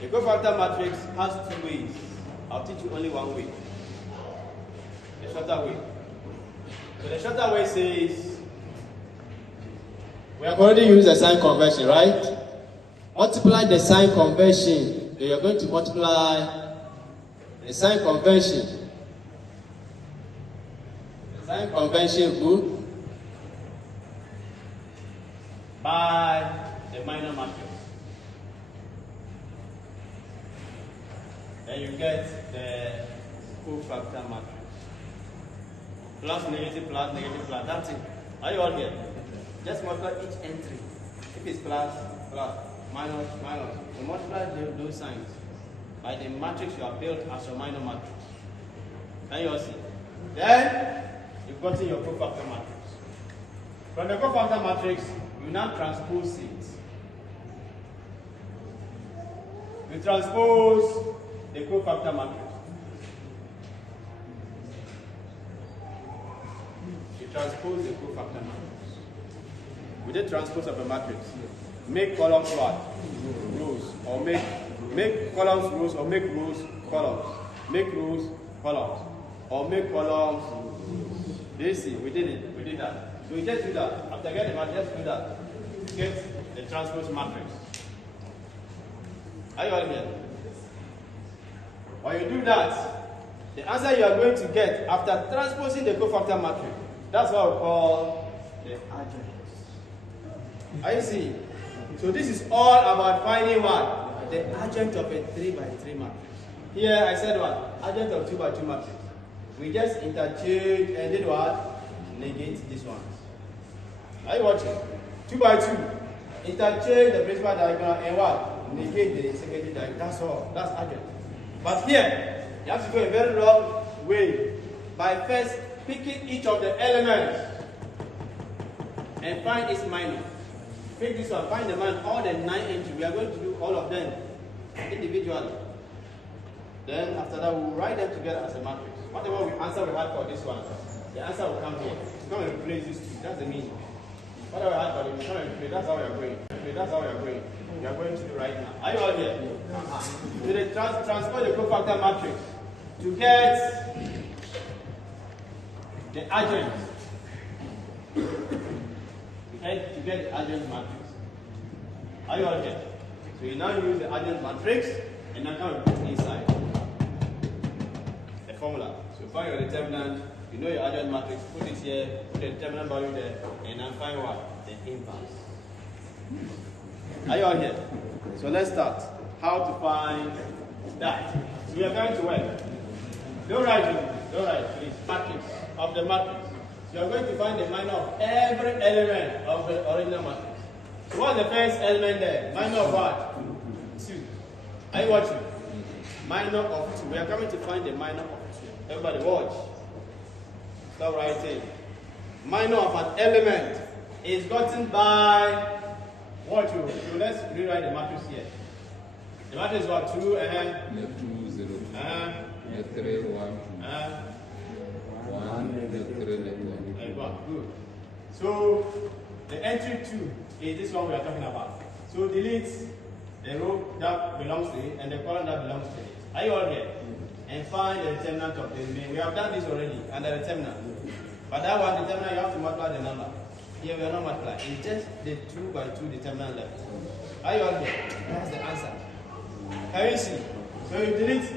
The cofactor matrix has two ways. I'll teach you only one way. The shorter way. So the shorter way says, we have already used the sign convention, right? Multiply the sign convention. So you're going to multiply the sign convention. The sign convention rule by the minor matrix. Then you get the cofactor matrix. Plus, negative, plus. That's it. Are you all here? Just multiply each entry. If it's plus, minus. You multiply those signs by the matrix you have built as your minor matrix. Can you all see? Then you've gotten your cofactor matrix. From the cofactor matrix, you now transpose it. You transpose the cofactor matrix. You transpose the cofactor matrix. With the transpose of a matrix, make columns what? Rows. Or make columns rows, or make rows columns. Make rows columns. Or make columns. Do you see? We did it. We did that. So we just do that. After getting the matrix, just do that. Get the transpose matrix. Are you all here? When you do that, the answer you are going to get after transposing the cofactor matrix, that's what we call the adjoint. Are you see? So this is all about finding what? The adjoint of a 3 by 3 matrix. Here I said what? Adjoint of 2 by 2 matrix. We just interchange and did what? Negate this one. Are you watching? 2 by 2. Interchange the principal diagonal and what? Negate the secondary diagonal. That's all. That's adjoint. But here, you have to go a very long way by first picking each of the elements and find its minor. Pick this one, find the man, all the 9 entries. We are going to do all of them individually. Then after that, we'll write them together as a matrix. Whatever answer we had for this one, the answer will come here. Come and replace these two. That's the meaning. Whatever we had for them, come and replace. That's how we are going. That's how we are going. We are going to do right now. Are you all here? So they transfer the cofactor matrix to get the adjoint. To get the adjoint matrix. Are you all here? So you now use the adjoint matrix and now come and put inside the formula. So find your determinant, you know your adjoint matrix, put it here, put the determinant value there, and then find what? The inverse. Are you all here? So let's start. How to find that. So we are going to work. Don't write, please. Matrix of the matrix. So you are going to find the minor of every element of the original matrix. So what's the first element there? Minor of what? 2. Are you watching? Minor of 2. We are coming to find the minor of 2. Everybody watch. Stop writing. Minor of an element is gotten by what? So let's rewrite the matrix here. The matrix is what? 2 and 2, 0. 3, 1. 1, 3, 1. Good. So the entry 2 is this one we are talking about. So delete the row that belongs to it and the column that belongs to it. Are you all here? And find the determinant of the remaining. We have done this already and the determinant. But that one determinant you have to multiply the number. Here we are not multiplying. It's just the 2 by 2 determinant left. Are you all here? That's the answer. Can you see? So you delete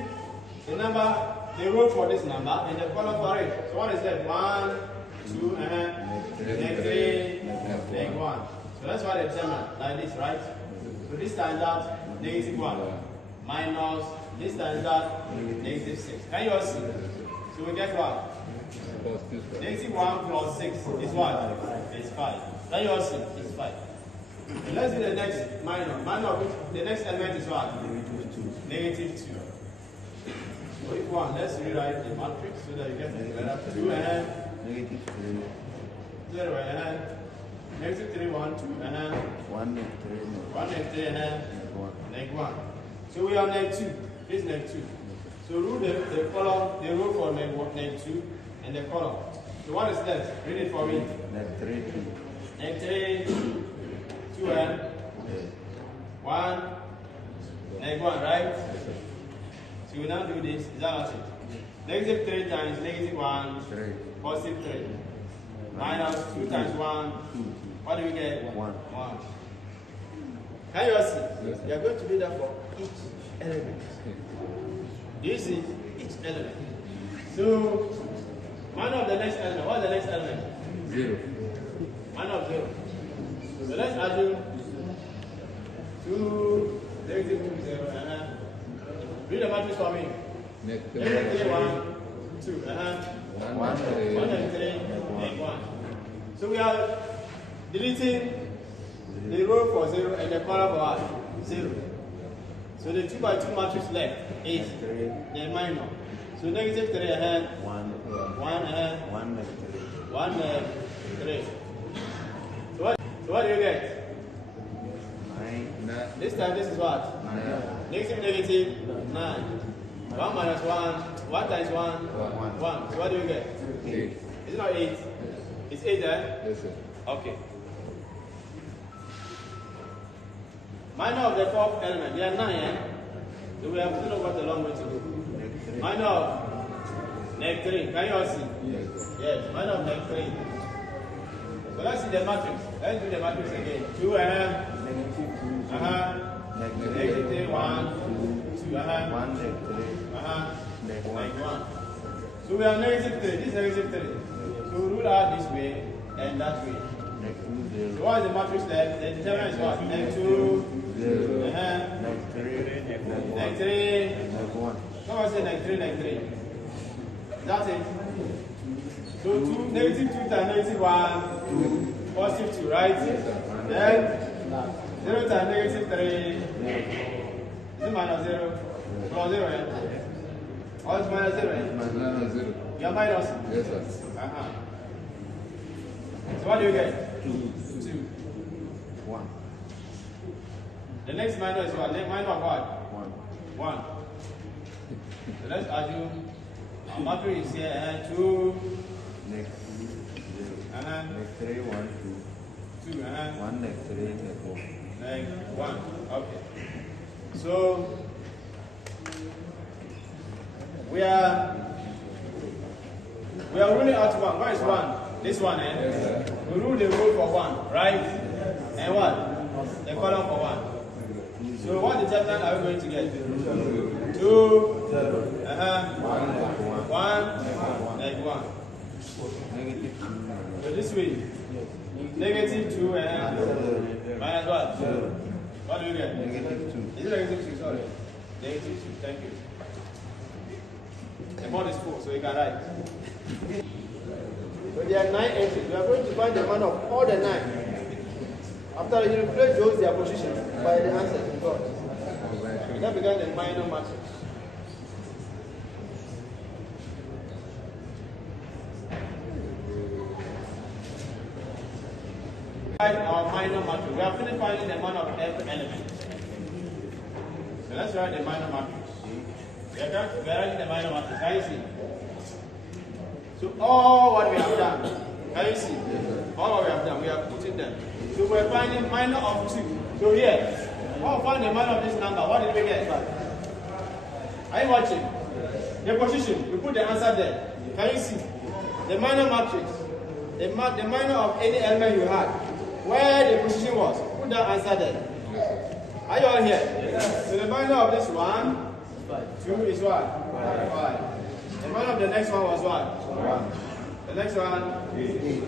the number, the row for this number, and the column for it. So what is that? 1, 2, and 3, and 1. So that's why the determinant like this, right? So this times out negative 1 minus this times out negative 6. Can you all see? So we get what? Negative 1 plus 6 is what? It's 5. Can you all see? It's 5. So let's do the next minor. Minor of which the next element is what? Negative 2. So if one, let's rewrite the matrix so that you get the better. 2 and negative 3. 0 and negative 3, 1, 2 and 1 negative 3. 1 negative 3 and negative 1. So we are negative 2. This is negative 2. So rule the column, the row for neg 2 and the column. So what is left? Read it for me. Neg 3, 2. Neg 3, 2 and 1, neg 1, right? So we now do this. Is that what it? Negative 3 times negative 1, 3. positive 3. Minus 2 times 1, 2. what do we get? 1. 1. Can you all see? Yes, You are going to do that for each element. Do you see? Each element. So, minus the next element. What's the next element? 0. Minus 0. So let's assume 2, negative 2, 0. Read the matrix for me. Neg 3, Negative 3, 1, 2. 1, 3, 1 and 3, and 1. So we are deleting the row for 0 and the column for what? 0. So the 2 by 2 matrix left is the minor. So negative 3 ahead, 1 ahead, 1 3. So what do you get? 9, This time this is what? 9, Negative 9. 1 minus 1, 1 times 1, 1. So what do you get? 8. Is it not 8? It's 8 there? Yes, sir. Okay. Minor of the fourth element, they are 9, eh? So we have still got a long way to go. Minor of neg 3, can you all see? Yes. Yes, minor of neg 3. So let's see the matrix. Let's do the matrix again. 2 negative 3, 1, 2, 1, neg 3. neg 1. So we have negative 3, this is negative 3. So rule out this way and that way. Neg 2, 0. So what is the matrix left? The determinant is what? Neg 2, 0. Neg 3, neg 3. neg 1. Someone say neg 3, neg 3. That's it. So 2, negative 2 times negative 1, positive 2, right? Then 0 times negative 3. Is it minus 0? Plus 0, eh? Or it's minus 0, eh? Minus 0. You are minus? Yes, sir. So what do you get? 2. 2. 1. The next minor is what? Next minor of what? 1. 1. So let's assume our matrix is here, 2, Neg 2, 0. Neg 3, 1, 2. 2, 1, neg 3, neg 4. neg 1. Okay. So we are ruling out 1. Where is 1? This one, eh? Yes, sir. We rule the row for 1, right? And what? The column for 1. So what determinant are we going to get? 2, 1, neg 1. Negative 2. So this way, negative 2 and minus what? 0. What do you get? Negative 2. Is it negative 2? Sorry. Negative 2. Thank you. The board is full, so you can write. So there are 9 entries. We are going to find the man of all the 9. After you replace those their positions by the answers you got. That began the minor matrix. Our minor matrix. We are finished finding the man of every element. So let's write the minor matrix. We are writing the minor matrix. Can you see? So all what we have done, can you see? All what we have done, we are putting them. So we are finding minor of 2. So here, we'll find the minor of this number. What did we get? Are you watching? The position, we put the answer there. Can you see? The minor matrix, the minor of any element you had, where the position was, put that answer there. Are you all here? So the minor of this one, 2 is what? 5. The minor of the next one was what? 1. The next one? 8.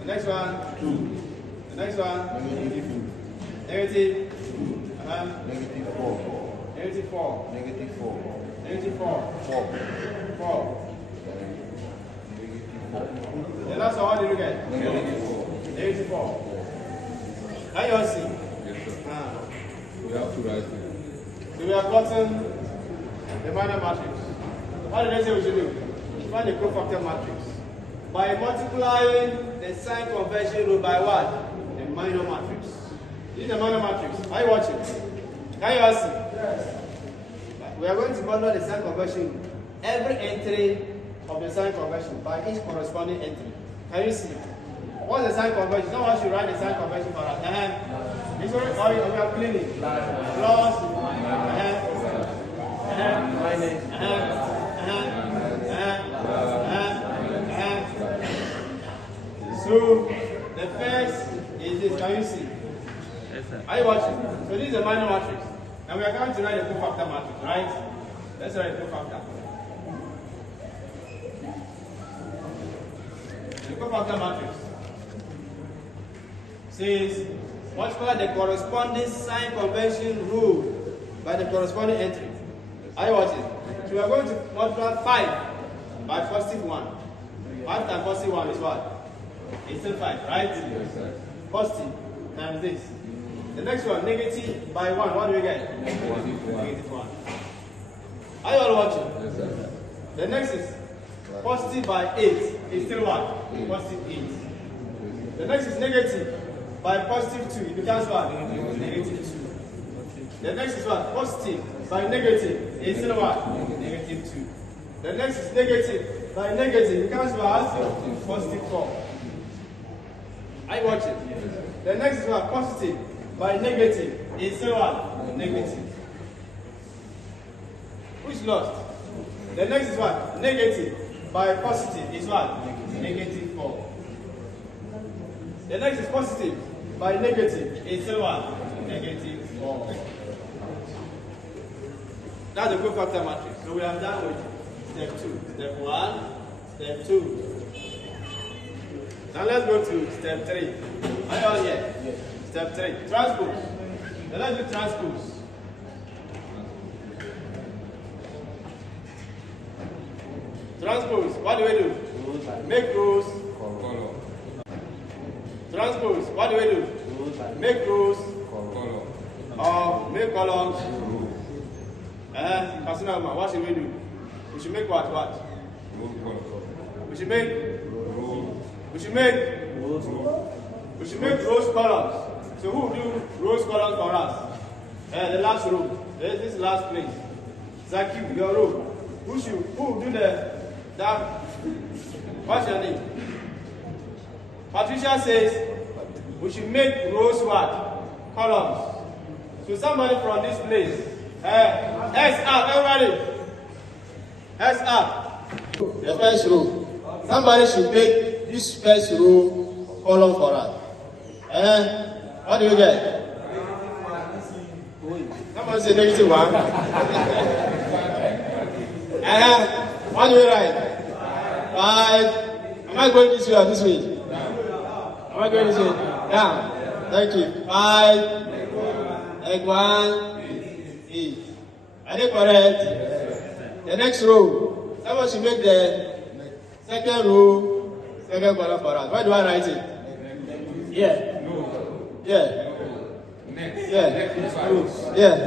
The next one? 2. The next one? Negative 2. Negative 4. Negative 4. Negative 4. Negative 4. 4. 4. Negative 4. The last one, what did you get? Negative 4. Negative 4. Can you all see? Yes, sir. We have to write it. So we have gotten the minor matrix. What did I say we should do? Find the cofactor matrix. By multiplying the sign conversion rule by what? The minor matrix. This is the minor matrix. Are you watching? Can you all see? Yes. we are going to model the sign conversion. Every entry of the sign conversion by each corresponding entry. Can you see? What's the sign conversion? Someone should write the sign conversion for us. This one, we are cleaning. Plus, so the first is this. Can you see? Yes, sir. Are you watching? So this is a minor matrix. And we are going to write a cofactor matrix, right? Let's write a cofactor. The cofactor matrix says multiply the corresponding sign convention rule by the corresponding entry. Are you watching? So we are going to multiply 5 by positive 1. 5 times positive 1 is what? It's still 5, right? Yes, sir. Positive times this. The next one, negative by 1. What do we get? Negative 1. Are you all watching? Yes, sir. The next is positive by 8. It's still what? Positive 8. The next is negative by positive 2. It becomes what? Negative 2. The next is what? Positive by negative. It's still what? Negative 2. The next is negative by negative. It becomes what? Positive 4. Are you watching? The next is what? Positive by negative. It's still what? Negative. Which lost? The next is what? Negative by positive is what? Negative 4. The next is positive by negative is still what? Negative 4. That's the cofactor matrix. So we have done with step 2. Step 1, step 2. Now let's go to step 3. Are you all here? Yes. Step 3. Transpose. Now let's do transpose. Transpose. What do we do? Make rows. Color. Transpose. What do we do? Make rows. Color. Or make columns. Personal man, what should we do? We should make what? What? We should make. We should make. We should make rows columns. So who will do rows columns for us? The last row. This last place. Zaki, your row. Who will do that? What's your name? Patricia says we should make rows what? Columns. So somebody from this place. Hands up, everybody. Hands up. The first row. Somebody should make this first row column for us. What do you get? Somebody say negative 1. What do you write? 5. Am I going this way or this way? Am I going this way? Down. Thank you. 5. Egg 1. 8. Are they correct? The next row. Someone should make the second row, second column for us. Where do I write it? Yeah. Yeah. Next. Yeah. Yeah.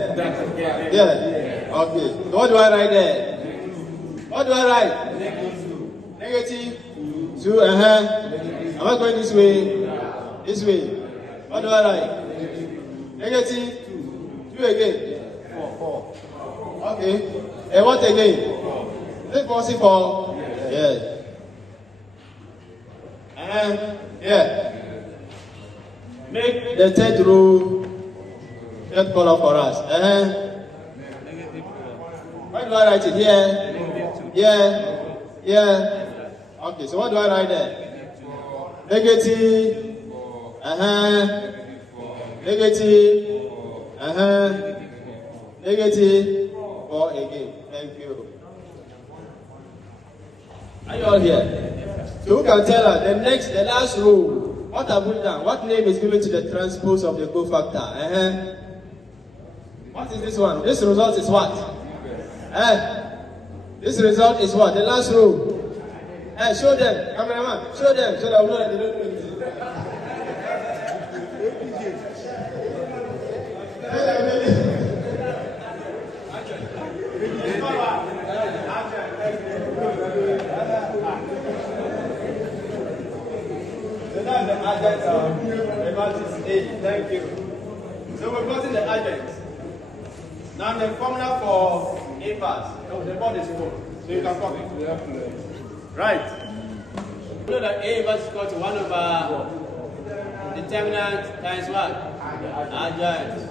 Yeah. Okay. So what do I write there? What do I write? Negative 2. Am I going this way? This way. What do I write? Negative 2 again. 4. Okay. And what again? Is it possible? Yeah. Yeah. Make the third row, third column for us. Why do I write it here? Yeah. Okay, so what do I write there? Negative. Negative. Negative 4 again. Thank you. Are you all here? So who can tell us the last row? What have we done? What name is given to the transpose of the cofactor? What is this one? This result is what? This result is what? The last row. Show them, cameraman. Show them so that we know that they don't do anything. The agents are the matrix A. Thank you. So we've gotten the agents. Now the formula for A pass. No, the board is full. So you can copy. Right. You know that A inverse is equal to 1 over determinant times what? Adjoint.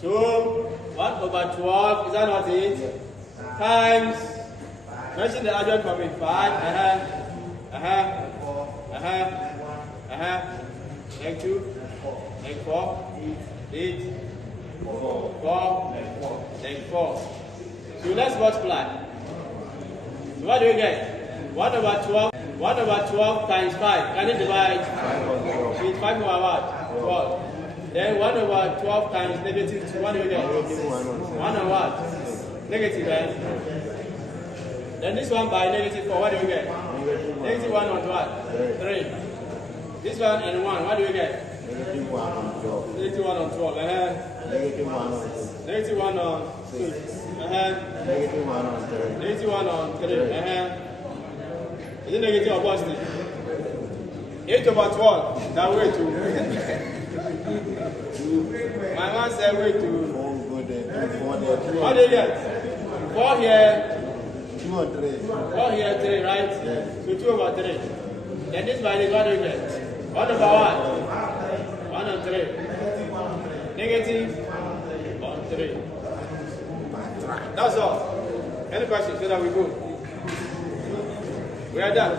So 1 over 12, is that not it? Times, mention the adjoint coming 5, Like 2, like 4, 8, 4, like 4. So let's multiply. So what do we get? 1 over 12. 1 over 12 times 5. Can you divide? With 5 over what? 12. Then 1 over 12 times negative 2. What do we get? 1 over what? Negative, right? Then this one by negative 4. What do we get? Negative 1 on what? 3. This one and 1. What do we get? Negative 1 on 12. Negative 1 on 12. Negative 1 on 6. Negative 1 on 6. Negative 1 on 3. Negative 1 on 3. Is it negative or positive? 8 over 12. That way too. My man said way too. What do you get? 4 here. 2 on 3. 4 here, 3, right? Yes. So 2 over 3. Then this by this, what do you get? 1 over what? 1 on 3. Negative on 3. That's all. Any questions so that we go? We are done.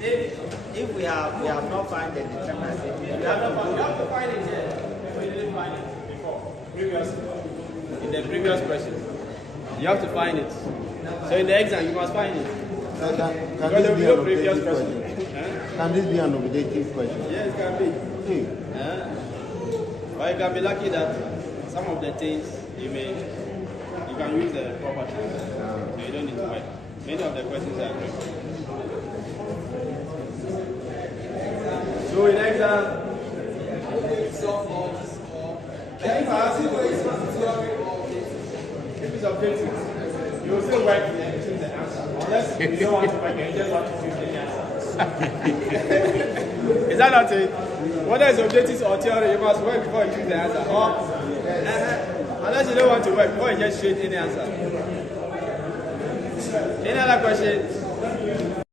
If we have not found the determinant, You have to find it here. We didn't find it before. In the previous question. You have to find it. So in the exam, you must find it. Can this be an previous objective question? Can this be an objective question? Yes, it can be. But you can be lucky that some of the things you can use the properties. So you don't need to wait. Many of the questions are correct. So in exam, if it's objective, you will still work and choose the answer. Unless you don't want to work and you just want to choose the answer. Is that not it? Whether it's objective or theory, you must work before you choose the answer. Or unless you don't want to work, before you just choose any answer. Any other questions?